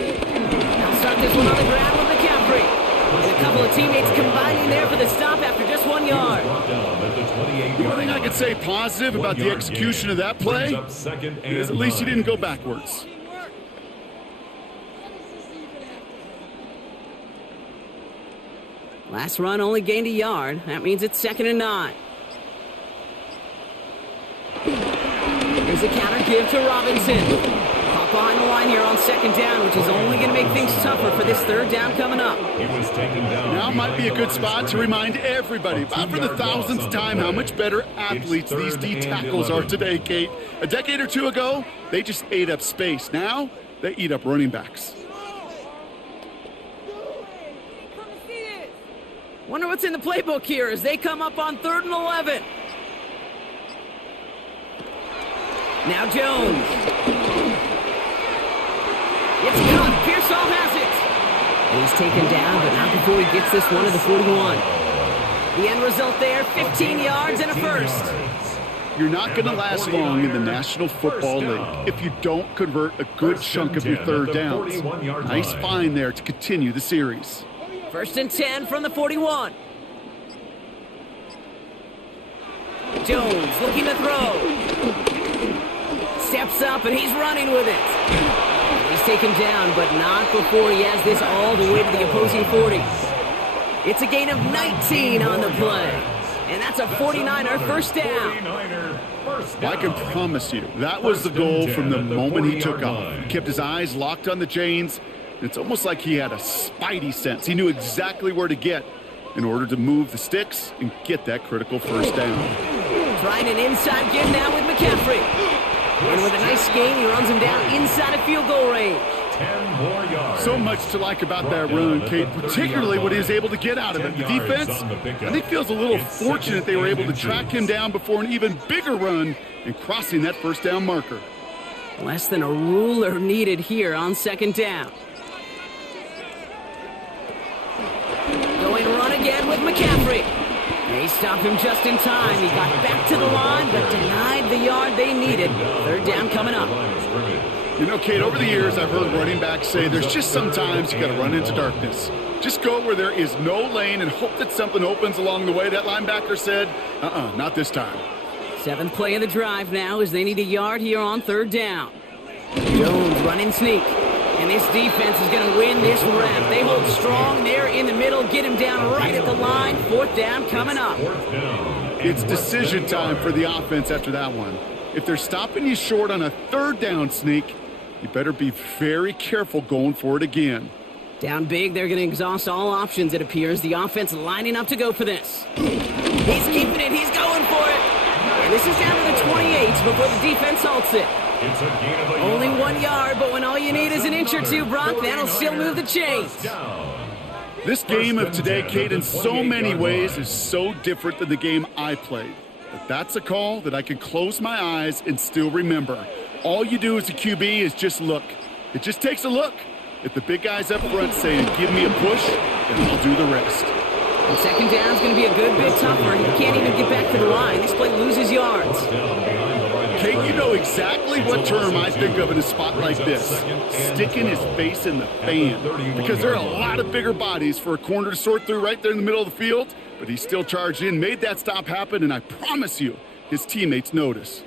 Now start this one on the ground with McCaffrey. And a couple of teammates combining there for the stop after just 1 yard. The only thing I could say positive about the execution of that play is at least he didn't go backwards. Last run only gained a yard. That means it's 2nd and 9. Here's a counter give to Robinson. Pop behind the line here on 2nd down, which is only going to make things tougher for this 3rd down coming up. Now might be a good spot to remind everybody, about for the 1000th time, how much better athletes these D tackles are today, Kate. A decade or two ago, they just ate up space. Now, they eat up running backs. Wonder what's in the playbook here as they come up on 3rd and 11. Now Jones. It's caught. Pearsall has it. And he's taken down, but not before he gets this one to the 41. The end result there, 15 yards and a first. You're not going to last long in the National Football League if you don't convert a good chunk of your 3rd downs. Nice find there to continue the series. 1st and 10 from the 41. Jones looking to throw. Steps up, and he's running with it. He's taken down, but not before he has this all the way to the opposing 40. It's a gain of 19 on the play. And that's a 49er first down. I can promise you, that was the goal from the moment he took off. He kept his eyes locked on the chains. It's almost like he had a spidey sense. He knew exactly where to get in order to move the sticks and get that critical first down. Trying an inside give now with McCaffrey. And with a nice gain, he runs him down inside of field goal range. 10 more yards. So much to like about that run, Kate, particularly what he was able to get out of it. The defense, I think, feels a little fortunate they were able to track him down before an even bigger run and crossing that first down marker. Less than a ruler needed here on 2nd down. with McCaffrey. They stopped him just in time. He got back to the line, but denied the yard they needed. Third down coming up. You know, Kate, over the years, I've heard running backs say there's just sometimes you got to run into darkness. Just go where there is no lane and hope that something opens along the way. That linebacker said, not this time. 7th play of the drive now as they need a yard here on third down. Jones running sneak. And this defense is going to win this rep. They hold strong there in the middle, get him down right at the line. 4th down coming up. It's decision time for the offense after that one. If they're stopping you short on a 3rd down sneak, you better be very careful going for it again. Down big, they're going to exhaust all options, it appears. The offense lining up to go for this. He's keeping it. He's going for it. And this is down to the 28 before the defense halts it. Only 1 yard, but when all you need is an inch or two, Brock, that'll still move the chains. This game of today, Kate, in so many ways is so different than the game I played. But that's a call that I can close my eyes and still remember. All you do as a QB is just look. It just takes a look. If the big guys up front saying, give me a push, then I'll do the rest. And 2nd down is going to be a good bit tougher. He can't even get back to the line. This play loses yards. Kate, you know exactly what term I think of in a spot like this. Sticking his face in the fan. Because there are a lot of bigger bodies for a corner to sort through right there in the middle of the field. But he still charged in, made that stop happen, and I promise you, his teammates notice.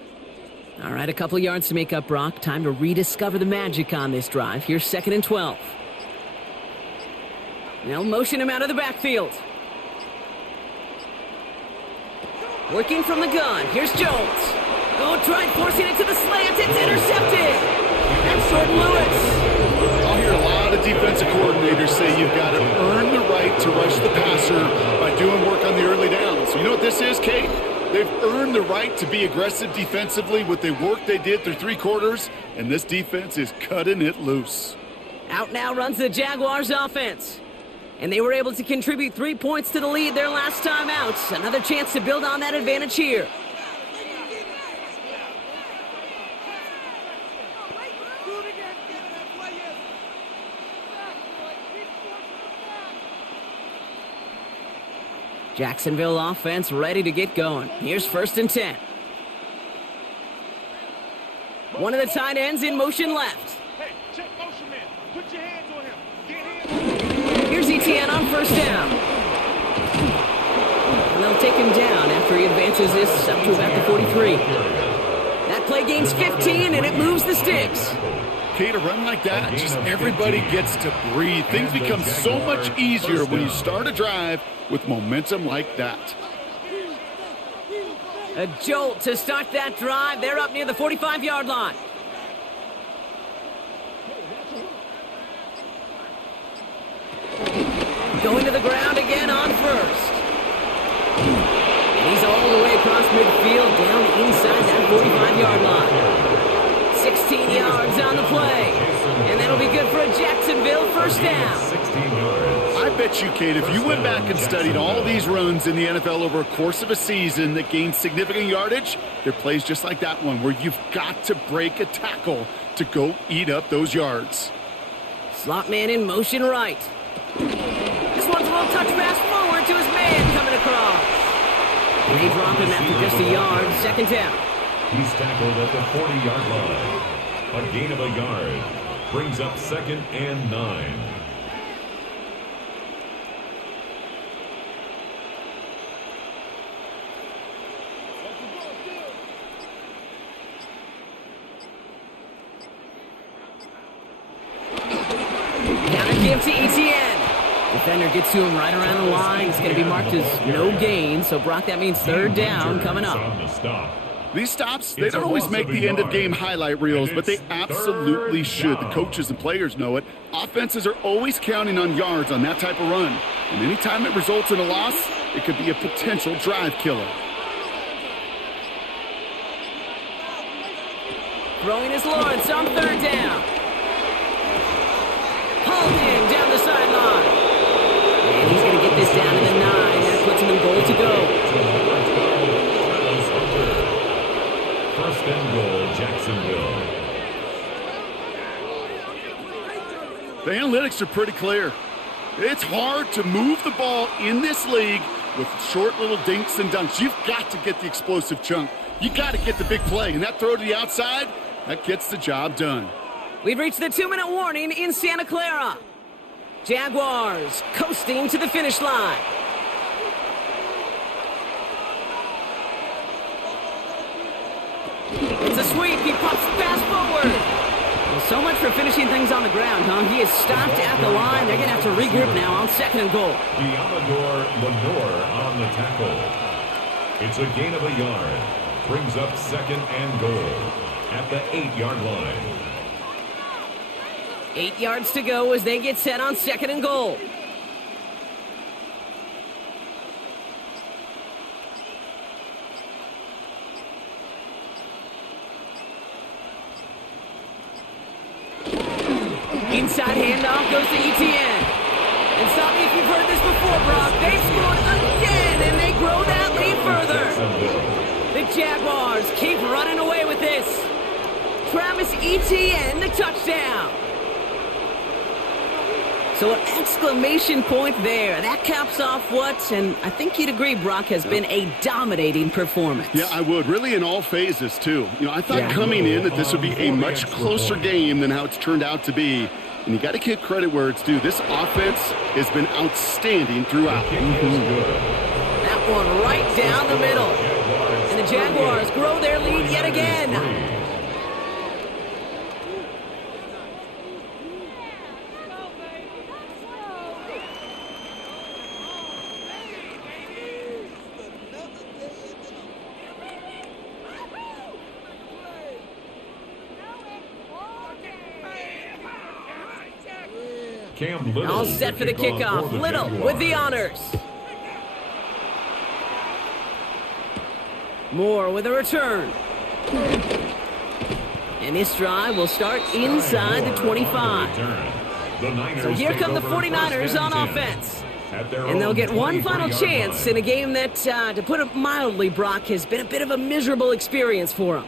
All right, a couple yards to make up, Brock. Time to rediscover the magic on this drive. Here's 2nd and 12. They'll motion him out of the backfield. Working from the gun. Here's Jones. Oh, tried forcing it to the slant. It's intercepted. That's Jordan Lewis. I'll hear a lot of defensive coordinators say you've got to earn the right to rush the passer by doing work on the early downs. So you know what this is, Kate? They've earned the right to be aggressive defensively with the work they did through 3 quarters, and this defense is cutting it loose. Out now runs the Jaguars offense. And they were able to contribute 3 points to the lead their last time out. Another chance to build on that advantage here. Jacksonville offense ready to get going. Here's 1st and 10. One of the tight ends in motion left. Hey, check motion man. Put your hands on him. Get hands. Here's ETN on 1st down. And they'll take him down after he advances this up to about the 43. That play gains 15 and it moves the sticks. Kate, a run like that, just everybody gets to breathe. Things become so much easier when you start a drive with momentum like that. A jolt to start that drive. They're up near the 45-yard line. Going to the ground again on 1st. And he's all the way across midfield down inside that 45-yard line. 16 yards on the play. And that'll be good for a Jacksonville 1st down. 16 yards. I bet you, Kate, if you went back and studied all these runs in the NFL over a course of a season that gained significant yardage, there are plays just like that one where you've got to break a tackle to go eat up those yards. Slot man in motion right. This one's a little touch pass forward to his man coming across. And they drop him after just a yard. 2nd down. He's tackled at the 40-yard line. A gain of a yard brings up 2nd and 9. Counter give to ETN. Defender gets to him right around the line. It's going to be marked as no gain. So, Brock, that means 3rd down coming up. These stops, they don't always make the end-of-game highlight reels, but they absolutely should. The coaches and players know it. Offenses are always counting on yards on that type of run. And anytime it results in a loss, it could be a potential drive killer. Throwing his Lawrence on 3rd down. Hauled in down the sideline. And he's going to get this down to the 9. That puts him in goal to go. 1st and goal, Jacksonville. The analytics are pretty clear. It's hard to move the ball in this league with short little dinks and dunks. You've got to get the explosive chunk. You got to get the big play, and that throw to the outside, that gets the job done. We've reached the 2-minute warning in Santa Clara. Jaguars coasting to the finish line. It's a sweep. He pops the pass forward. Well, so much for finishing things on the ground, huh? He is stopped at the line. They're going to have to regroup now on 2nd and goal. Diamador Lenore on the tackle. It's a gain of a yard. Brings up 2nd and goal at the 8-yard line. 8 yards to go as they get set on 2nd and goal. Inside handoff goes to ETN. And stop me if you've heard this before, Brock. They scored again, and they grow that lead further. The Jaguars keep running away with this. Travis Etienne, the touchdown. So an exclamation point there. That caps off what, and I think you'd agree, Brock, has been a dominating performance. Yeah, I would. Really in all phases, too. You know, I thought coming in that this would be a much closer game than how it's turned out to be. And you got to give credit where it's due. This offense has been outstanding throughout. That one right down the middle. And the Jaguars grow their lead yet again. All set for the kickoff. Little with the honors. Moore with a return. And this drive will start inside the 25. So here come the 49ers on offense. And they'll get one final chance in a game that, to put it mildly, Brock, has been a bit of a miserable experience for them.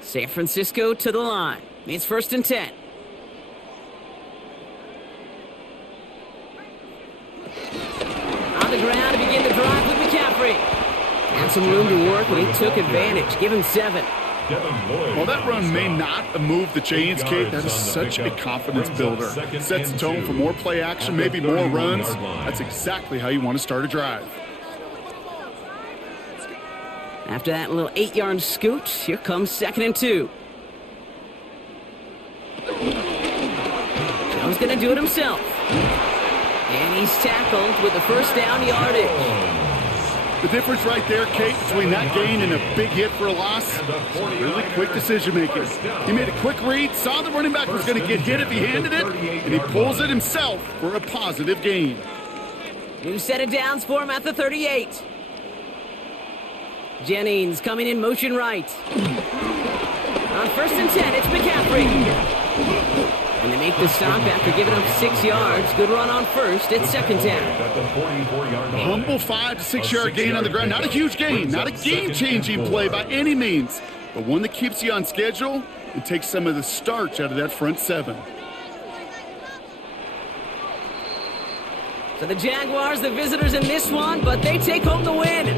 San Francisco to the line. It's 1st and 10. On the ground to begin the drive with McCaffrey. Had some room to work, and he took advantage. Give him 7. Well, that run may not have moved the chains, Kate. That is such a confidence builder. Sets the tone for more play action, maybe more runs. That's exactly how you want to start a drive. After that little 8-yard scoot, here comes 2nd and 2. Jones going to do it himself. And he's tackled with the first down yardage. The difference right there, Kate, between that gain and a big hit for a loss, really quick decision-making. He made a quick read, saw the running back was going to get hit if he handed it, and he pulls it himself for a positive gain. New set of downs for him at the 38. Jennings coming in motion right. On 1st and 10, it's McCaffrey. And they make the stop after giving up 6 yards. Good run on 1st. It's 2nd down. A humble 5 to 6 yard gain on the ground. Not a huge gain. Not a game-changing play by any means. But one that keeps you on schedule and takes some of the starch out of that front 7. So the Jaguars, the visitors in this one, but they take home the win.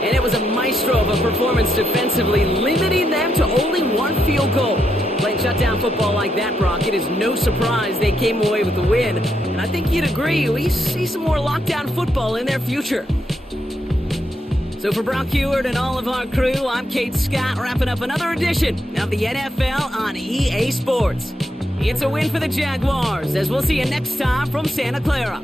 And it was a maestro of a performance defensively, limiting them to only 1 field goal. Playing shutdown football like that, Brock, it is no surprise they came away with the win. And I think you'd agree, we see some more lockdown football in their future. So for Brock Heward and all of our crew, I'm Kate Scott, wrapping up another edition of the NFL on EA Sports. It's a win for the Jaguars, as we'll see you next time from Santa Clara.